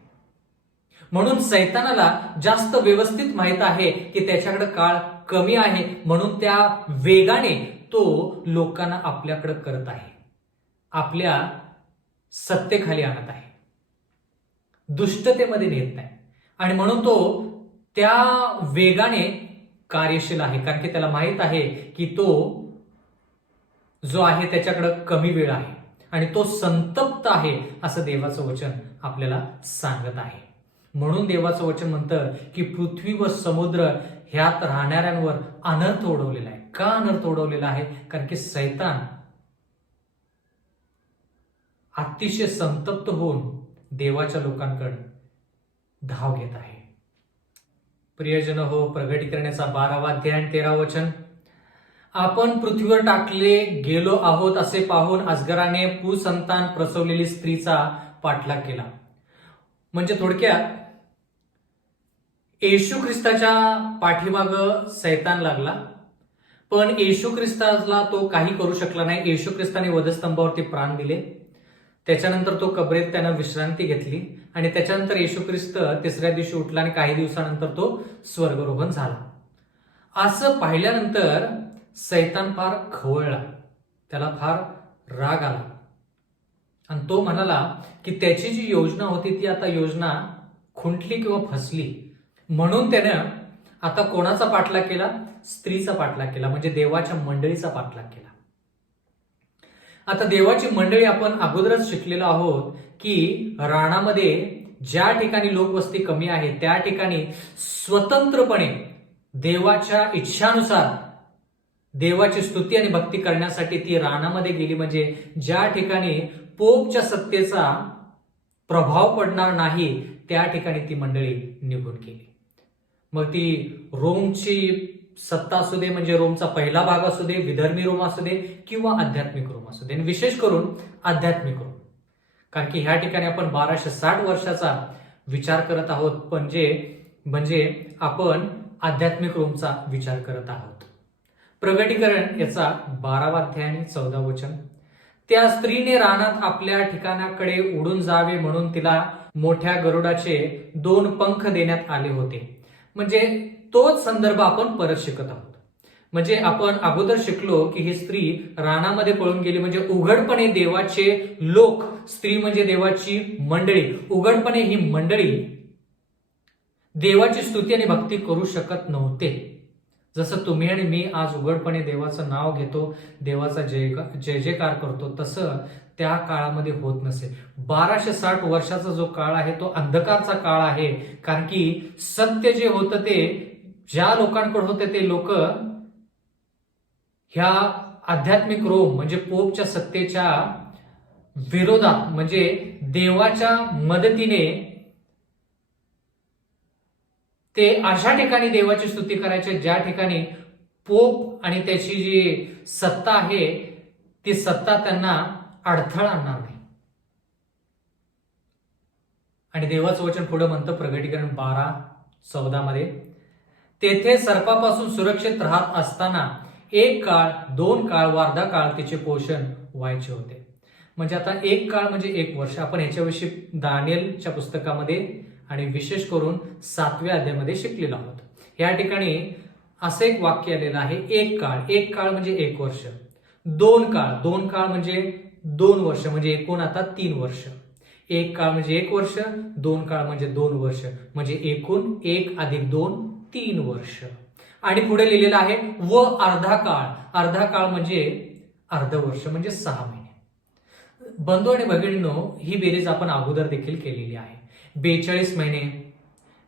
म्हणून सैतानाला जास्त व्यवस्थित माहित आहे की त्याच्याकडे काळ कमी आहे, म्हणून त्या वेगाने तो लोकांना आपल्याकडे करत आहे, आपल्या सत्तेखाली आणत आहे, दुष्टतेमध्ये नेत नाही. आणि म्हणून तो त्या वेगाने कार्यशील आहे, कारण की त्याला माहित आहे की तो जो आहे त्याच्याकडे कमी वेळ आहे आणि तो संतप्त आहे, असं देवाचं वचन आपल्याला सांगत आहे. म्हणून देवाचं वचन म्हणतं की पृथ्वी व समुद्र ह्यात राहणाऱ्यांवर अनर्थ ओढवलेला आहे. का अनर्थ ओढवलेला आहे? कारण की सैतान अतिशय संतप्त होऊन देवाच्या लोकांकडे धाव घेत आहे. प्रियजन हो, प्रगटीकरणाचा 12वा अध्याय 13व वचन, आपण पृथ्वीवर टाकले गेलो आहोत असे पाहून अजगराने पुसंतान प्रसवलेली स्त्रीचा पाठलाग केला. म्हणजे थोडक्यात येशू ख्रिस्ताच्या पाठीमाग सैतान लागला, पण येशू ख्रिस्ताला तो काही करू शकला नाही. येशू ख्रिस्ताने वधस्तंभावरती प्राण दिले, त्याच्यानंतर तो कबरेत त्यानं विश्रांती घेतली आणि त्याच्यानंतर येशू ख्रिस्त तिसऱ्या दिवशी उठला आणि काही दिवसानंतर तो स्वर्गरोहण झाला. असं पाहिल्यानंतर सैतान फार खवळला, त्याला फार राग आला आणि तो म्हणाला की त्याची जी योजना होती ती आता योजना खुंटली किंवा फसली. म्हणून त्यानं आता कोणाचा पाठलाग केला? स्त्रीचा पाठलाग केला, म्हणजे देवाच्या मंडळीचा पाठलाग केला. आता देवाची मंडळी आपण अगोदरच शिकलेलो आहोत की रानामध्ये ज्या ठिकाणी लोकवस्ती कमी आहे त्या ठिकाणी स्वतंत्रपणे देवाच्या इच्छानुसार देवाची स्तुती आणि भक्ती करण्यासाठी ती रानामध्ये गेली. म्हणजे ज्या ठिकाणी पोपच्या सत्तेचा प्रभाव पडणार नाही त्या ठिकाणी ती मंडळी निघून गेली. मग ती रोमची सत्ता असू दे, म्हणजे रोमचा पहिला भाग असू दे, विधर्मी रोम असू दे किंवा आध्यात्मिक रोम असू दे, आणि विशेष करून आध्यात्मिक रोम, कारण की ह्या ठिकाणी आपण 1260 वर्षाचा विचार करत आहोत, म्हणजे आपण आध्यात्मिक रोमचा विचार करत आहोत. प्रगटीकरण याचा 12वा अध्याय आणि 14 वचन. त्या स्त्रीने रानात आपल्या ठिकाणाकडे उडून जावे म्हणून तिला मोठ्या गरुडाचे 2 पंख देण्यात आले होते. म्हणजे तोच संदर्भ आपण परत शिकत आहोत. म्हणजे आपण अगोदर शिकलो की ही स्त्री रानामध्ये पळून गेली, म्हणजे उघडपणे देवाचे लोक, स्त्री म्हणजे देवाची मंडळी, उघडपणे ही मंडळी देवाची स्तुती आणि भक्ती करू शकत नव्हते. जसं तुम्ही आणि मी आज उघडपणे देवाचं नाव घेतो, देवाचा जय जयकार करतो, तसं त्या काळामध्ये होत नसे. 1260 वर्षाचा जो काळ आहे तो अंधकारचा काळ आहे. कारण की सत्य जे होतं ते ज्या लोकांकडे होते ते लोक ह्या आध्यात्मिक रोम म्हणजे पोपच्या सत्तेच्या विरोधात, म्हणजे देवाच्या मदतीने ते अशा ठिकाणी देवाची स्तुती करायचे ज्या ठिकाणी पोप आणि त्याची जी सत्ता आहे ती सत्ता त्यांना अडथळा आणणार नाही. आणि देवाचं वचन पुढे म्हणतं प्रगटीकरण 12:14 मध्ये, तेथे सर्पापासून सुरक्षित राहत असताना 1 काळ 2 काळ व अर्धा काळ तिचे पोषण व्हायचे होते. म्हणजे आता 1 काळ म्हणजे 1 वर्ष. आपण ह्याच्याविषयी दानिएलच्या पुस्तकामध्ये आणि विशेष करून 7व्या अध्यायामध्ये शिकलेलो आहोत. या ठिकाणी असं एक वाक्य आलेलं आहे, 1 काळ म्हणजे 1 वर्ष, 2 काळ म्हणजे 2 वर्ष, म्हणजे एकूण आता 3 वर्ष. 1 काळ म्हणजे 1 वर्ष, 2 काळ म्हणजे 2 वर्ष, म्हणजे एकूण 1 + 2 3 वर्ष. आणि पुढे लिहिलेलं आहे व अर्धा काळ म्हणजे अर्ध वर्ष, म्हणजे 6 महिने. बंधू आणि भगिनींनो, ही बेरीज आपण अगोदर देखील केलेली आहे. 42 महिने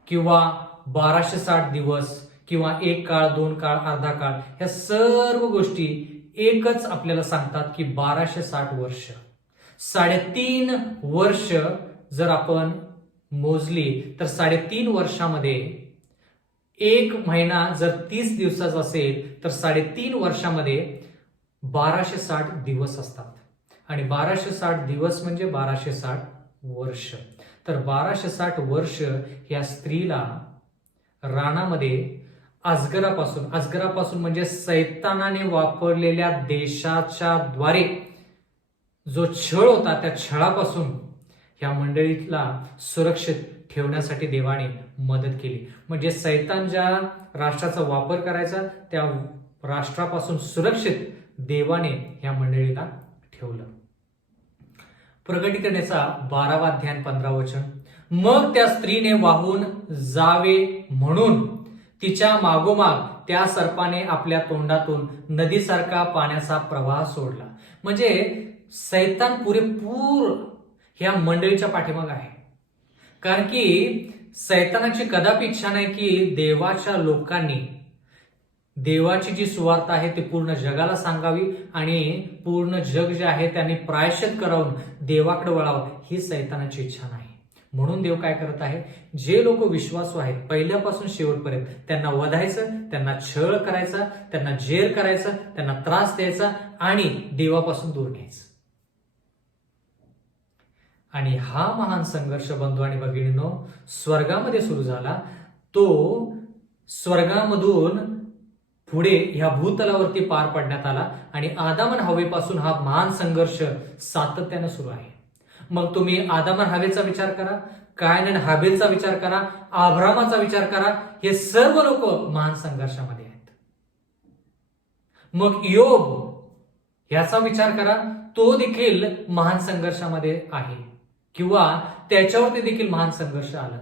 किंवा 1260 दिवस किंवा 1 काळ 2 काळ अर्धा काळ, ह्या सर्व गोष्टी एकच आपल्याला सांगतात की 1260 वर्ष. 3.5 वर्ष जर आपण मोजली तर 3.5 वर्षामध्ये 1 महिना जर 30 दिवसाचा असेल तर 3.5 वर्षामध्ये 1260 दिवस असतात. आणि 1260 दिवस म्हणजे 1260 वर्ष. तर 1260 या स्त्रीला रानामध्ये अजगरापासून म्हणजे सैतानाने वापरलेल्या देशाच्या द्वारे जो छळ होता त्या छळापासून या मंडळीला सुरक्षित ठेवण्यासाठी देवाने मदत केली. म्हणजे सैतान ज्या राष्ट्राचा वापर करायचा त्या राष्ट्रापासून सुरक्षित देवाने या मंडळीला ठेवलं. प्रगटीकरणाचा 12वा अध्याय 15 वचन, मग त्या स्त्रीने वाहून जावे म्हणून तिच्या मागोमाग त्या सर्पाने आपल्या तोंडातून नदीसारखा पाण्याचा प्रवाह सोडला. म्हणजे सैतान पुरेपूर ह्या मंडळीच्या पाठीमाग आहे. कारण की सैतानाची कदापि इच्छा नाही की देवाच्या लोकांनी देवाची जी सुवार्ता आहे ती पूर्ण जगाला सांगावी आणि पूर्ण जग जे आहे त्यांनी प्रायश्चित करावून देवाकडे वळावं, ही सैतानाची इच्छा नाही. म्हणून देव काय करत आहे, जे लोक विश्वासू आहेत पहिल्यापासून शेवटपर्यंत त्यांना वधायचं, त्यांना छळ करायचा, त्यांना जेर करायचं, त्यांना त्रास द्यायचा आणि देवापासून दूर न्यायचं. आणि हा महान संघर्ष बंधू आणि भगिनींनो स्वर्गामध्ये सुरू झाला. तो स्वर्गामधून पुढे ह्या भूतलावरती पार पडण्यात आला आणि आदाम आणि हवेपासून हा महान संघर्ष सातत्याने सुरू आहे. मग तुम्ही आदाम आणि हवेचा विचार करा, कायन आणि हाबेलचा विचार करा, अब्रामाचा विचार करा, हे सर्व लोक महान संघर्षामध्ये आहेत. मग योब याचा विचार करा, तो देखील महान संघर्षामध्ये आहे किंवा त्याच्यावरती देखील महान संघर्ष आला.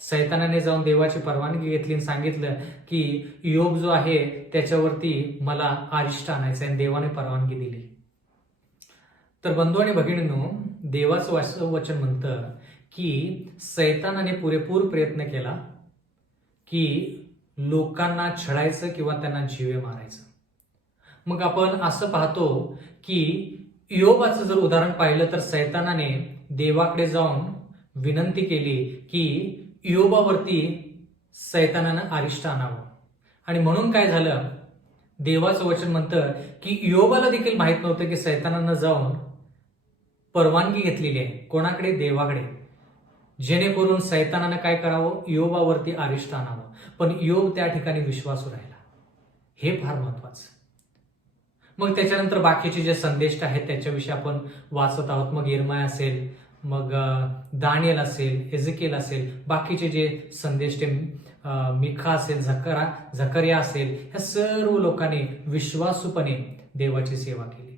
सैतानाने जाऊन देवाची परवानगी घेतली आणि सांगितलं की योब जो आहे त्याच्यावरती मला अरिष्ट आणायचं आणि देवाने परवानगी दिली. तर बंधू आणि भगिनींनो, देवाचं वचन म्हणतं की सैतानाने पुरेपूर प्रयत्न केला की लोकांना छळायचं किंवा त्यांना जीवे मारायचं. मग आपण असं पाहतो की योबाचं जर उदाहरण पाहिलं तर सैतानाने देवाकडे जाऊन विनंती केली की योबावरती सैतानानं अरिष्ट आणावं. आणि म्हणून काय झालं, देवाचं वचन म्हणतं की योबाला देखील माहित नव्हतं की सैतानानं जाऊन परवानगी घेतलेली आहे कोणाकडे, देवाकडे, जेणेकरून सैतानानं काय करावं, योबावरती अरिष्ट आणावं. पण योब त्या ठिकाणी विश्वासू राहिला. हे फार महत्वाचं. मग त्याच्यानंतर बाकीचे जे संदेश आहेत त्याच्याविषयी आपण वाचत आहोत. मग इर्माया असेल, मग दानियल असेल, एझेकिएल असेल, बाकीचे जे संदेश ते मिखा असेल, झकरिया असेल, ह्या सर्व लोकांनी विश्वासूपणे देवाची सेवा केली.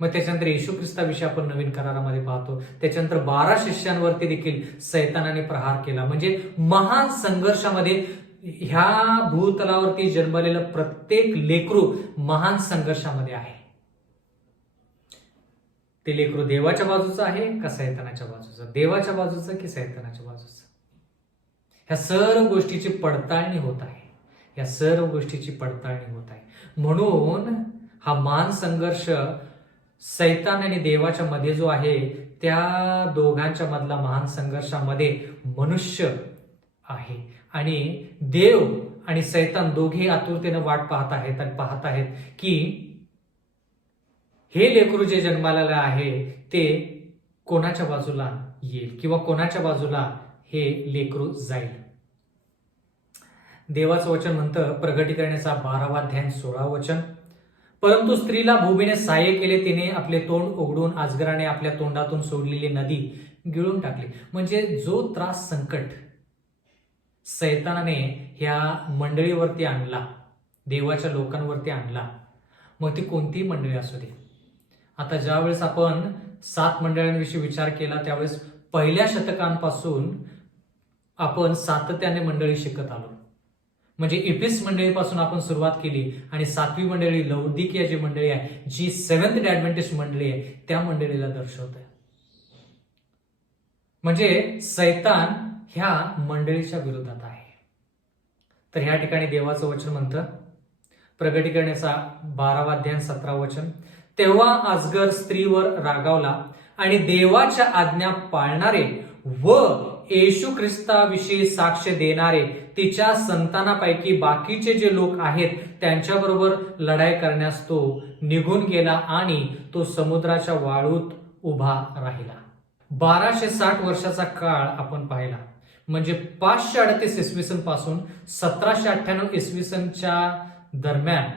मग त्याच्यानंतर येशू ख्रिस्ताविषयी आपण नवीन करारामध्ये पाहतो. त्याच्यानंतर 12 शिष्यांवरती देखील सैतानाने प्रहार केला. म्हणजे महान संघर्षामध्ये ह्या भूतलावरती जन्मलेलं प्रत्येक लेकरू महान संघर्षामध्ये आहे. ते लेकरू देवाच्या बाजूचं आहे का सैतानाच्या बाजूचं, देवाच्या बाजूचं की सैतानाच्या बाजूचं, ह्या सर्व गोष्टीची पडताळणी होत आहे. या सर्व गोष्टीची पडताळणी होत आहे. म्हणून हा महान संघर्ष सैतान आणि देवाच्या मध्ये जो आहे, त्या दोघांच्या मधला महान संघर्षामध्ये मनुष्य आहे. आणि देव आणि सैतान दोघे आतुरतेनं वाट पाहत आहेत आणि पाहत आहेत की हे लेकरू जे जन्माला आहे ते कोणाच्या बाजूला येईल किंवा कोणाच्या बाजूला हे लेकरू जाईल. देवाचं वचन म्हणतं, प्रगटीकरणाचा 12वा अध्याय 16 वचन, परंतु स्त्रीला भूमीने सहाय्य केले, तिने आपले तोंड उघडून अजगराने आपल्या तोंडातून सोडलेली नदी गिळून टाकली. म्हणजे जो त्रास, संकट सैतानाने ह्या मंडळीवरती आणला, देवाच्या लोकांवरती आणला, मग ती कोणतीही मंडळी असू दे. आता ज्यावेळेस आपण 7 मंडळांविषयी विचार केला त्यावेळेस पहिल्या शतकांपासून आपण सातत्याने मंडळी शिकत आलो. म्हणजे इफिस मंडळीपासून आपण सुरुवात केली आणि 7वी मंडळी लौदिकिया जी मंडळी आहे, जी 7th डे ऍडव्हेंटिस्ट मंडळी आहे, त्या मंडळीला दर्शवत आहे. म्हणजे सैतान ह्या मंडळीच्या विरोधात आहे. तर ह्या ठिकाणी देवाचं वचन म्हणतं, प्रगटीकरणाचा 12वा अध्याय 17 वचन, तेव्हा अजगर स्त्रीवर रागावला आणि देवाच्या आज्ञा पाळणारे व येशू ख्रिस्ताविषयी साक्ष देणारे तिच्या संतानापैकी बाकीचे जे लोक आहेत त्यांच्याबरोबर लढाई करण्यास तो निघून गेला आणि तो समुद्राच्या वाळूत उभा राहिला. 1260 वर्षाचा काळ आपण पाहिला. म्हणजे 538 इसवी सन पासून 1798 इसवी सनच्या दरम्यान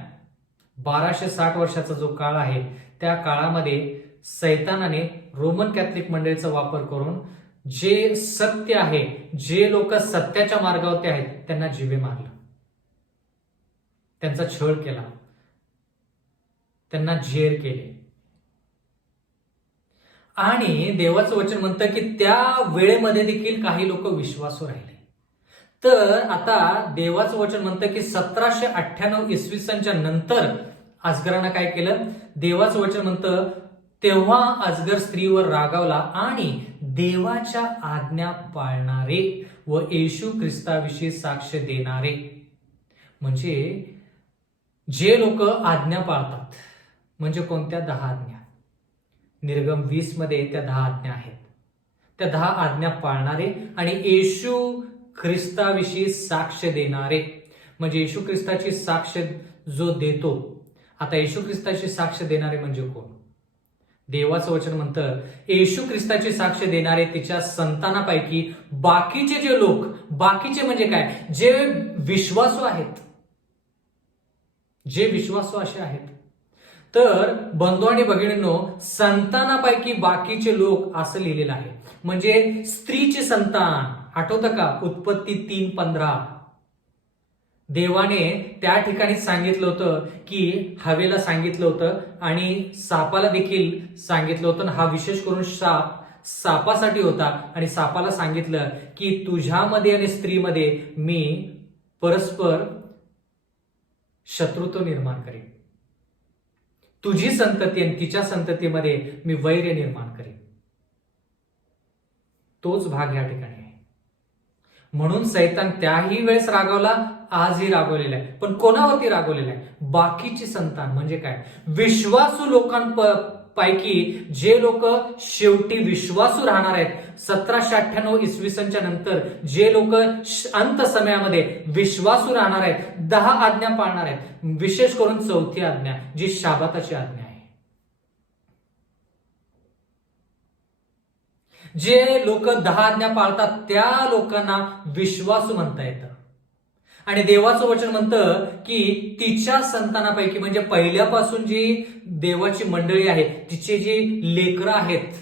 1260 वर्षाचा जो काळ आहे, त्या काळामध्ये सैतानाने रोमन कॅथलिक मंडळीचा वापर करून जे सत्य आहे, जे लोक सत्याच्या मार्गावरती आहेत, त्यांना जिवे मारलं, त्यांचा छळ केला, त्यांना जेर केले. आणि देवाचं वचन म्हणतं की त्या वेळेमध्ये देखील काही लोक विश्वासू राहिले. तर आता देवाचं वचन म्हणतं की 1798 इसवी सनच्या नंतर अजगरानं काय केलं? देवाचं वचन म्हणतं, तेव्हा अजगर स्त्रीवर रागावला आणि देवाच्या आज्ञा पाळणारे व येशू ख्रिस्ताविषयी साक्ष देणारे, म्हणजे जे लोक आज्ञा पाळतात, म्हणजे कोणत्या 10 आज्ञा, निर्गम 20 मध्ये त्या 10 आज्ञा आहेत, त्या 10 आज्ञा पाळणारे आणि येशू ख्रिस्ताविषयी साक्ष देणारे, म्हणजे येशू ख्रिस्ताची साक्ष जो देतो. आता येशू ख्रिस्ताची साक्ष देणारे म्हणजे कोण? देवाचं वचन म्हणतं, येशू ख्रिस्ताची साक्ष देणारे तिच्या संतानापैकी बाकीचे जे लोक, बाकीचे म्हणजे काय? जे विश्वासू आहेत, जे विश्वासू असे आहेत. तर बंधू आणि भगिनींनो, संतानापैकी बाकीचे लोक असं लिहिलेलं आहे. म्हणजे स्त्रीचे संतान, आठवतं का? उत्पत्ती 3:15. देवाने त्या ठिकाणी सांगितलं होतं की हवेला सांगितलं होतं आणि सापाला देखील सांगितलं होतं. हा विशेष करून सापासाठी होता आणि सापाला सांगितलं की तुझ्यामध्ये आणि स्त्रीमध्ये मी परस्पर शत्रुत्व निर्माण करेन, तुझी संतती आणि तिच्या संततीमध्ये मी वैर निर्माण करेन. तोच भाग या ठिकाणी आहे. म्हणून सैतान त्याही वेळेस रागवला, आजही रागवलेला आहे. पण कोणावरती रागवलेला आहे? बाकीची संतान म्हणजे काय? विश्वासू लोकांपैकी जे लोक शेवटी विश्वासू राहणार आहेत. 1798 इसवी सनच्या नंतर जे लोक अंत समयामध्ये विश्वासू राहणार आहेत, 10 आज्ञा पाळणार आहेत, विशेष करून 4थी आज्ञा जी शाबाताची आज्ञा आहे. जे लोक 10 आज्ञा पाळतात त्या लोकांना विश्वासू म्हणता येतं. आणि देवाचं वचन म्हणतं की तिच्या संतानापैकी म्हणजे पहिल्यापासून जी देवाची मंडळी आहे, तिचे जी लेकरं आहेत,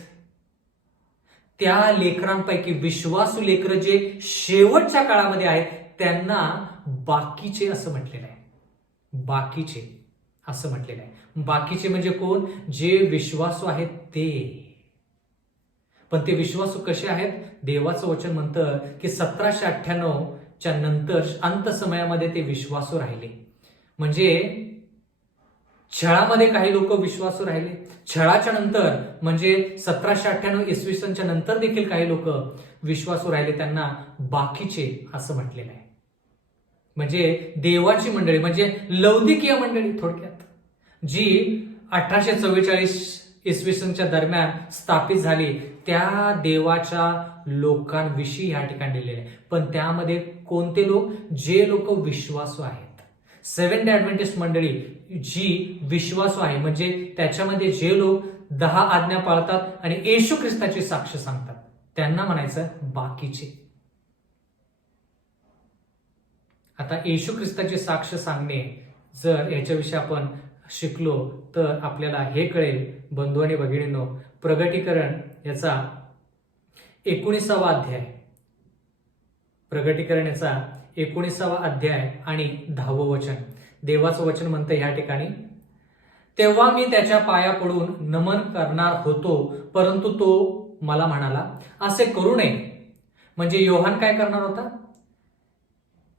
त्या लेकरांपैकी विश्वासू लेकरं जे शेवटच्या काळामध्ये आहेत त्यांना बाकीचे असं म्हटलेलं आहे. बाकीचे असं म्हटलेलं आहे. बाकीचे म्हणजे कोण? जे विश्वासू आहेत ते. पण ते विश्वासू कसे आहेत? देवाचं वचन म्हणतं की 1798च्या नंतर अंत समयामध्ये ते विश्वासू राहिले. म्हणजे छळामध्ये काही लोक विश्वासू राहिले. छळाच्या नंतर म्हणजे 1798 इसवी सनच्या नंतर देखील काही लोक विश्वासू राहिले. त्यांना बाकीचे असं म्हटलेलं आहे. म्हणजे देवाची मंडळी म्हणजे लौकिकीय मंडळी थोडक्यात, जी 1844 इसवी सनच्या दरम्यान स्थापित झाली, त्या देवाच्या लोकांविषयी या ठिकाणी लिहिलेले आहे. पण त्यामध्ये कोणते लोक? जे लोक विश्वासू आहेत. सेव्हन्थ डे ऍडव्हेंटिस्ट मंडळी जी विश्वासू आहे म्हणजे त्याच्यामध्ये जे लोक 10 आज्ञा पाळतात आणि येशू ख्रिस्ताची साक्ष सांगतात त्यांना म्हणायचं बाकीचे. आता येशू ख्रिस्ताची साक्ष सांगणे जर याच्याविषयी आपण शिकलो तर आपल्याला हे कळेल बंधू आणि भगिनींनो, प्रगटीकरण याचा 19वा अध्याय, प्रगटीकरण याचा 19वा अध्याय आणि 10वं वचन. देवाचं वचन म्हणतं या ठिकाणी, तेव्हा मी त्याच्या पाया पडून नमन करणार होतो, परंतु तो मला म्हणाला असे करू नये. म्हणजे योहान काय करणार होता?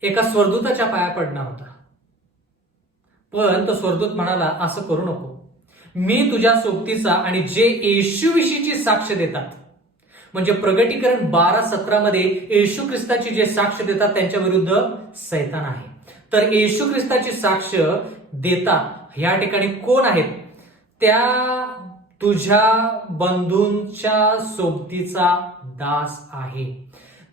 एका स्वर्गदूताच्या पाया पडणार होता. पण तो स्वर्गदूत म्हणाला असं करू नको. मी तुझ्या सोबतीचा आणि जे येशूविषयीची साक्ष देतात, म्हणजे प्रगटीकरण 12:17 मध्ये येशू ख्रिस्ताची जे साक्ष देतात त्यांच्या विरुद्ध सैतान आहे. तर येशू ख्रिस्ताची साक्ष देतात या ठिकाणी कोण आहेत? त्या तुझ्या बंधूंच्या सोबतीचा दास आहे.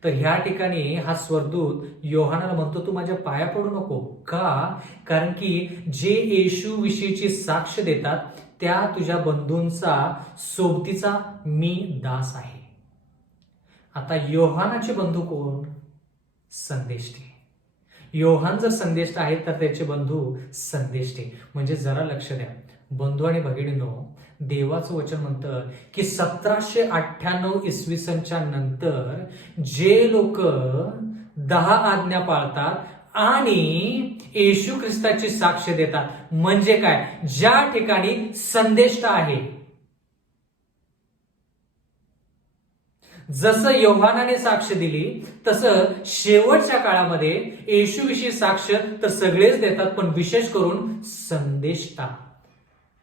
तर ह्या ठिकाणी हा स्वर्गदूत योहानाला म्हणतो तू माझ्या पाया पडू नको. का? कारण की जे येशू विषयीची साक्ष देतात त्या तुझ्या बंधूंचा सोबतीचा मी दास आहे. आता योहानाचे बंधू कोण? संदेष्टे. योहान जर संदेष्ट आहे तर त्याचे बंधू संदेष्टे. म्हणजे जरा लक्ष द्या बंधू आणि भगिनींनो, देवाचं वचन म्हणतं की 1798 इसवी सनच्या नंतर जे लोक 10 आज्ञा पाळतात आणि येशू ख्रिस्ताची साक्ष देतात, म्हणजे काय? ज्या ठिकाणी संदेष्ट आहे. जसं योहानाने साक्ष दिली तसं शेवटच्या काळामध्ये येशूविषयी साक्ष तर सगळेच देतात, पण विशेष करून संदेष्टा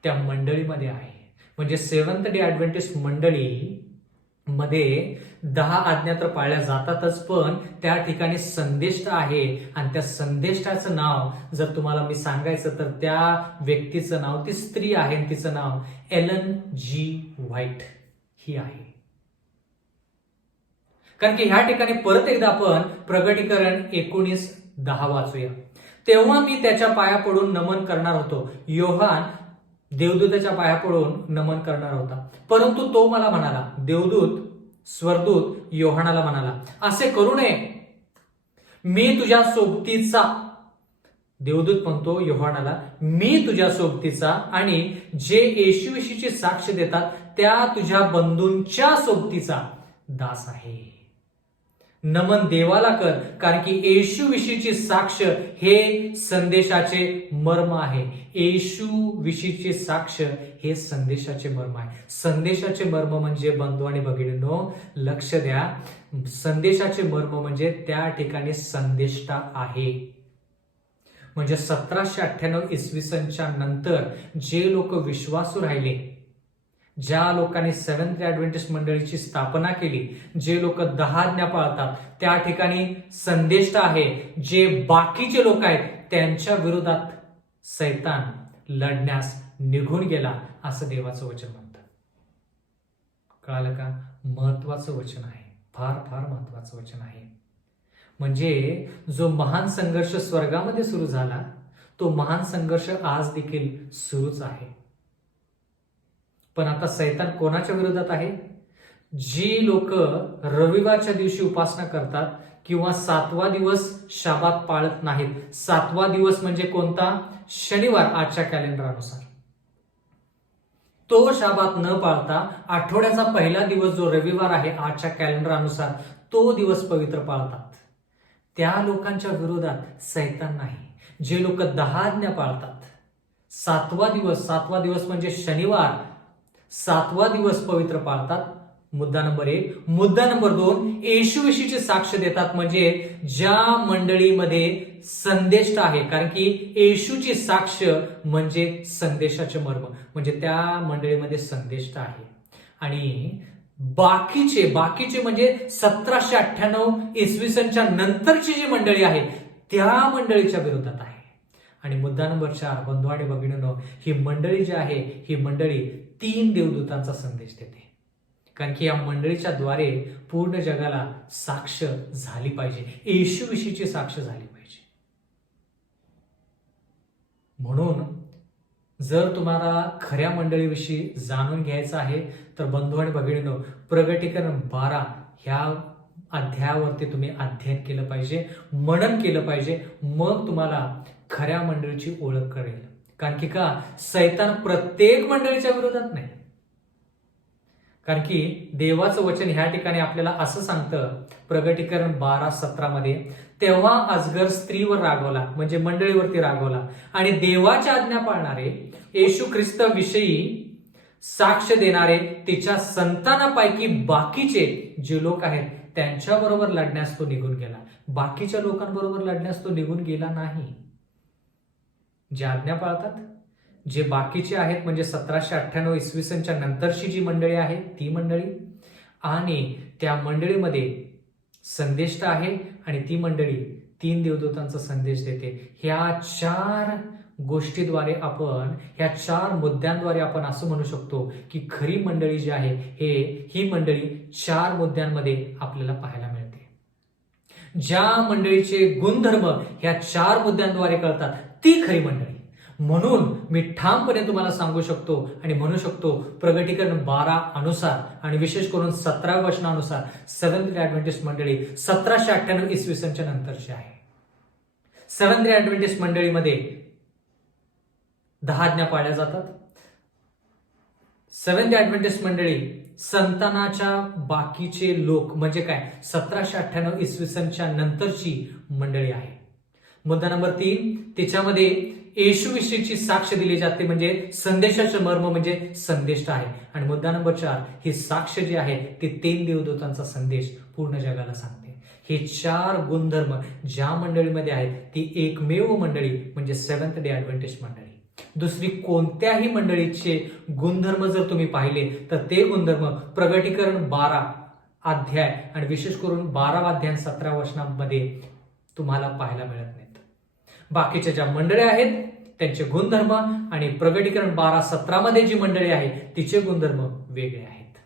त्या मंडळीमध्ये आहे. म्हणजे सेव्हन्थ डे ऍडव्हेंटिस्ट मंडळी मध्ये 10 आज्ञा तर पाळल्या जातातच, पण त्या ठिकाणी संदेष्ट आहे. आणि त्या संदेष्टाचं नाव जर तुम्हाला मी सांगायचं तर त्या व्यक्तीचं नाव, ती स्त्री आहे, तिचं नाव एलन जी व्हाईट ही आहे. कारण की ह्या ठिकाणी परत एकदा आपण प्रगटीकरण 19:10 वाचूया. तेव्हा मी त्याच्या पाया पडून नमन करणार होतो. योहान देवदूताच्या पाया पडून नमन करणार होता, परंतु तो मला म्हणाला, देवदूत स्वर्गदूत योहानाला म्हणाला असे करू नये. मी तुझ्या सोबतीचा, देवदूत म्हणतो योहानाला, मी तुझ्या सोबतीचा आणि जे येशूविषयीची साक्ष देतात त्या तुझ्या बंधूंच्या सोबतीचा दास आहे. नमन देवाला कर, कारण की येशू विषयीची साक्ष हे संदेशाचे मर्म आहे. येशू विषयीची साक्ष हे संदेशाचे मर्म आहे. संदेशाचे मर्म म्हणजे बंधू आणि भगिनींनो लक्ष द्या, संदेशाचे मर्म म्हणजे त्या ठिकाणी संदेष्टा आहे. म्हणजे 1798 इसवी सनच्या नंतर जे लोक विश्वासू राहिले, ज्या लोकांनी सेव्हन्थ ऍडव्हेंटिस्ट मंडळीची स्थापना केली, जे लोक 10 आज्ञा पाळतात, त्या ठिकाणी संदेष्ट आहे. जे बाकीचे लोक आहेत त्यांच्या विरोधात सैतान लढण्यास निघून गेला असं देवाचं वचन म्हणतं. कळालं का? महत्वाचं वचन आहे, फार फार महत्वाचं वचन आहे. म्हणजे जो महान संघर्ष स्वर्गामध्ये सुरू झाला तो महान संघर्ष आज देखील सुरूच आहे. पण आता सैतान कोणाच्या विरोधात आहे? जी लोक रविवारच्या दिवशी उपासना करतात किंवा 7वा दिवस शाबात पाळत नाहीत. 7वा दिवस म्हणजे कोणता? शनिवार आजच्या कॅलेंडरनुसार. तो शाबात न पाळता आठवड्याचा पहिला दिवस जो रविवार आहे आजच्या कॅलेंडरनुसार तो दिवस पवित्र पाळतात. त्या लोकांच्या विरोधात सैतान नाही. जे लोक 10 आज्ञा पाळतात, 7वा दिवस म्हणजे शनिवार, 7वा दिवस पवित्र पाळतात. मुद्दा नंबर 1. मुद्दा नंबर 2, येशूविषयीची साक्ष देतात. म्हणजे ज्या मंडळीमध्ये संदेश आहे, कारण की येशूची साक्ष म्हणजे संदेशाचे मर्म, म्हणजे त्या मंडळीमध्ये संदेश आहे. आणि बाकीचे म्हणजे 1798 इसवी सनच्या नंतरची जी मंडळी आहे त्या मंडळीच्या विरोधात आहे. आणि मुद्दा नंबर 4, बंधू आणि भगिनींनो, ही मंडळी जी आहे ही मंडळी 3 देवदूतांचा संदेश देते. कारण की या मंडळीच्या द्वारे पूर्ण जगाला साक्ष झाली पाहिजे, येशूविषयीची साक्ष झाली पाहिजे. म्हणून जर तुम्हाला खऱ्या मंडळीविषयी जाणून घ्यायचं आहे तर बंधू आणि भगिनींनो, प्रगटीकरण 12 ह्या अध्यायावरती तुम्ही अध्ययन केलं पाहिजे, मनन केलं पाहिजे. मग तुम्हाला खऱ्या मंडळीची ओळख कळेल. कारण की का? सैतान प्रत्येक मंडळीच्या विरोधात नाही. कारण की देवाचं वचन ह्या ठिकाणी आपल्याला असं सांगतं, प्रगटीकरण 12:17 मध्ये, तेव्हा अजगर स्त्रीवर रागवला, म्हणजे मंडळीवरती रागवला, आणि देवाच्या आज्ञा पाळणारे, येशू ख्रिस्ताविषयी साक्ष देणारे, तिच्या संतानापैकी बाकीचे जे लोक आहेत त्यांच्याबरोबर लढण्यास तो निघून गेला. बाकीच्या लोकांबरोबर लढण्यास तो निघून गेला नाही. जे आज्ञा पाळतात, जे बाकीचे आहेत, म्हणजे 1798 इसवी सनच्या नंतरची जी मंडळी आहे ती मंडळी, आणि त्या मंडळीमध्ये संदेश आहे, आणि ती मंडळी 3 देवदूतांचा संदेश देते. ह्या 4 गोष्टीद्वारे आपण, ह्या 4 मुद्द्यांद्वारे आपण असं म्हणू शकतो की खरी मंडळी जी आहे ही मंडळी 4 मुद्द्यांमध्ये आपल्याला पाहायला मिळते. ज्या मंडळीचे गुणधर्म ह्या 4 मुद्द्यांद्वारे कळतात ती खरी मंडळी. म्हणून मी ठामपणे तुम्हाला सांगू शकतो आणि म्हणू शकतो, प्रगटीकरण 12 अनुसार आणि विशेष करून 17व्या वचनानुसार सेव्हन्थ डे ऍडव्हेंटिस्ट मंडळी 1798 इसवी सनच्या नंतरची आहे. सेव्हन्थ डे ऍडव्हेंटिस्ट मंडळीमध्ये 10 आज्ञा पाळल्या जातात. सेव्हन्थ डे ऍडव्हेंटिस्ट मंडळी संतानाच्या बाकीचे लोक, म्हणजे काय, 1798 इसवी सनच्या नंतरची मंडळी आहे. मुद्दा नंबर 3, त्याच्यामध्ये येशूविषयीची साक्ष दिली जाते, म्हणजे संदेशाचं मर्म म्हणजे संदेश आहे. आणि मुद्दा नंबर 4, ही साक्ष जी आहे ती 3 देवदूतांचा संदेश पूर्ण जगाला सांगते. हे 4 गुणधर्म ज्या मंडळीमध्ये आहेत ती एकमेव मंडळी म्हणजे सेव्हन्थ डे ऍडव्हेंटिस्ट मंडळी. दुसरी कोणत्याही मंडळीचे गुणधर्म जर तुम्ही पाहिले तर ते गुणधर्म प्रगटीकरण 12 अध्याय आणि विशेष करून 12 अध्याय 17 वचनांमध्ये तुम्हाला पाहायला मिळत नाहीत. बाकीच्या ज्या मंडळी आहेत त्यांचे गुणधर्म आणि प्रगटीकरण 12:17 मध्ये जी मंडळी आहे तिचे गुणधर्म वेगळे आहेत.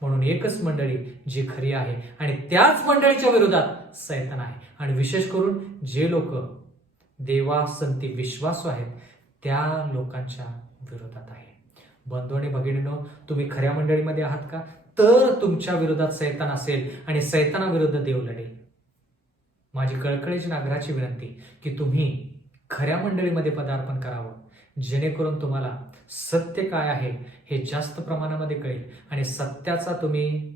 म्हणून एकच मंडळी जी खरी आहे, आणि त्याच मंडळीच्या विरोधात सैतान आहे. आणि विशेष करून जे लोक देवासंती विश्वासू आहेत त्या लोकांच्या विरोधात आहे. बंधू आणि भगिनींनो, तुम्ही खऱ्या मंडळीमध्ये आहात का? तर तुमच्या विरोधात सैतान असेल आणि सैतानाविरुद्ध देव लढेल. माझी कळकळीची नागराची विनंती की तुम्ही खऱ्या मंडळीमध्ये पदार्पण करावं, जेणेकरून तुम्हाला सत्य काय आहे हे जास्त प्रमाणामध्ये कळेल, आणि सत्याचा तुम्ही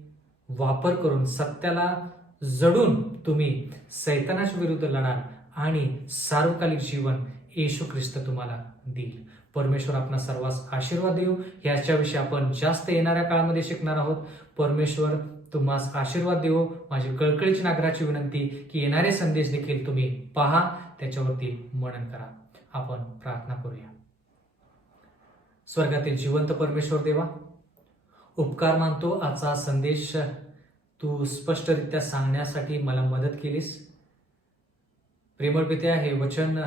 वापर करून, सत्याला जडून तुम्ही सैतानाच्या विरुद्ध लढाल आणि सार्वकालिक जीवन येशू ख्रिस्त तुम्हाला देईल. परमेश्वर आपणा सर्वांस आशीर्वाद देऊ. याच्याविषयी आपण जास्त येणाऱ्या काळामध्ये शिकणार आहोत. परमेश्वर तुम्हास आशीर्वाद देऊ. माझी कळकळीची नागराची विनंती की येणारे संदेश देखील तुम्ही पहा, त्याच्यावरती मनन करा. आपण प्रार्थना करूया. स्वर्गातील जिवंत परमेश्वर देवा, उपकार मानतो आजचा संदेश तू स्पष्टरित्या सांगण्यासाठी मला मदत केलीस. प्रेमळ पित्या, हे वचन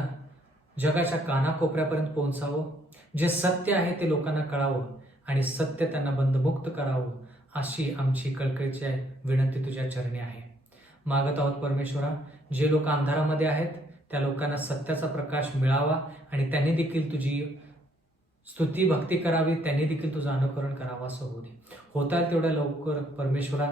जगाच्या कानाकोपऱ्यापर्यंत पोहोचावं. जे सत्य आहे ते लोकांना कळावं आणि सत्य त्यांना बंधमुक्त करावं, अशी आमची कळकळीची विनंती तुझ्या चरणी आहे. मागत आहोत परमेश्वरा, जे लोक अंधारामध्ये आहेत त्या लोकांना सत्याचा प्रकाश मिळावा आणि त्यांनी देखील तुझी स्तुती भक्ती करावी, त्यांनी देखील तुझं अनुकरण करावं असं होऊ दे. होता तेवढ्या लवकर परमेश्वरा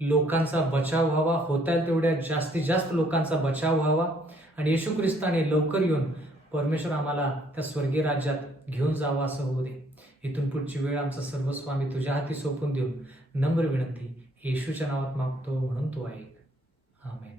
लोकांचा बचाव व्हावा, होता येईल तेवढ्या जास्तीत जास्त लोकांचा बचाव व्हावा आणि येशू ख्रिस्ताने लवकर येऊन परमेश्वर आम्हाला त्या स्वर्गीय राज्यात घेऊन जावा असं होऊ दे. इथून पुढची वेळ आमचा सर्वस्व आम्ही तुझ्या हाती सोपून देऊन नम्र विनंती येशूच्या नावात मागतो, म्हणून तो ऐक. आमेन.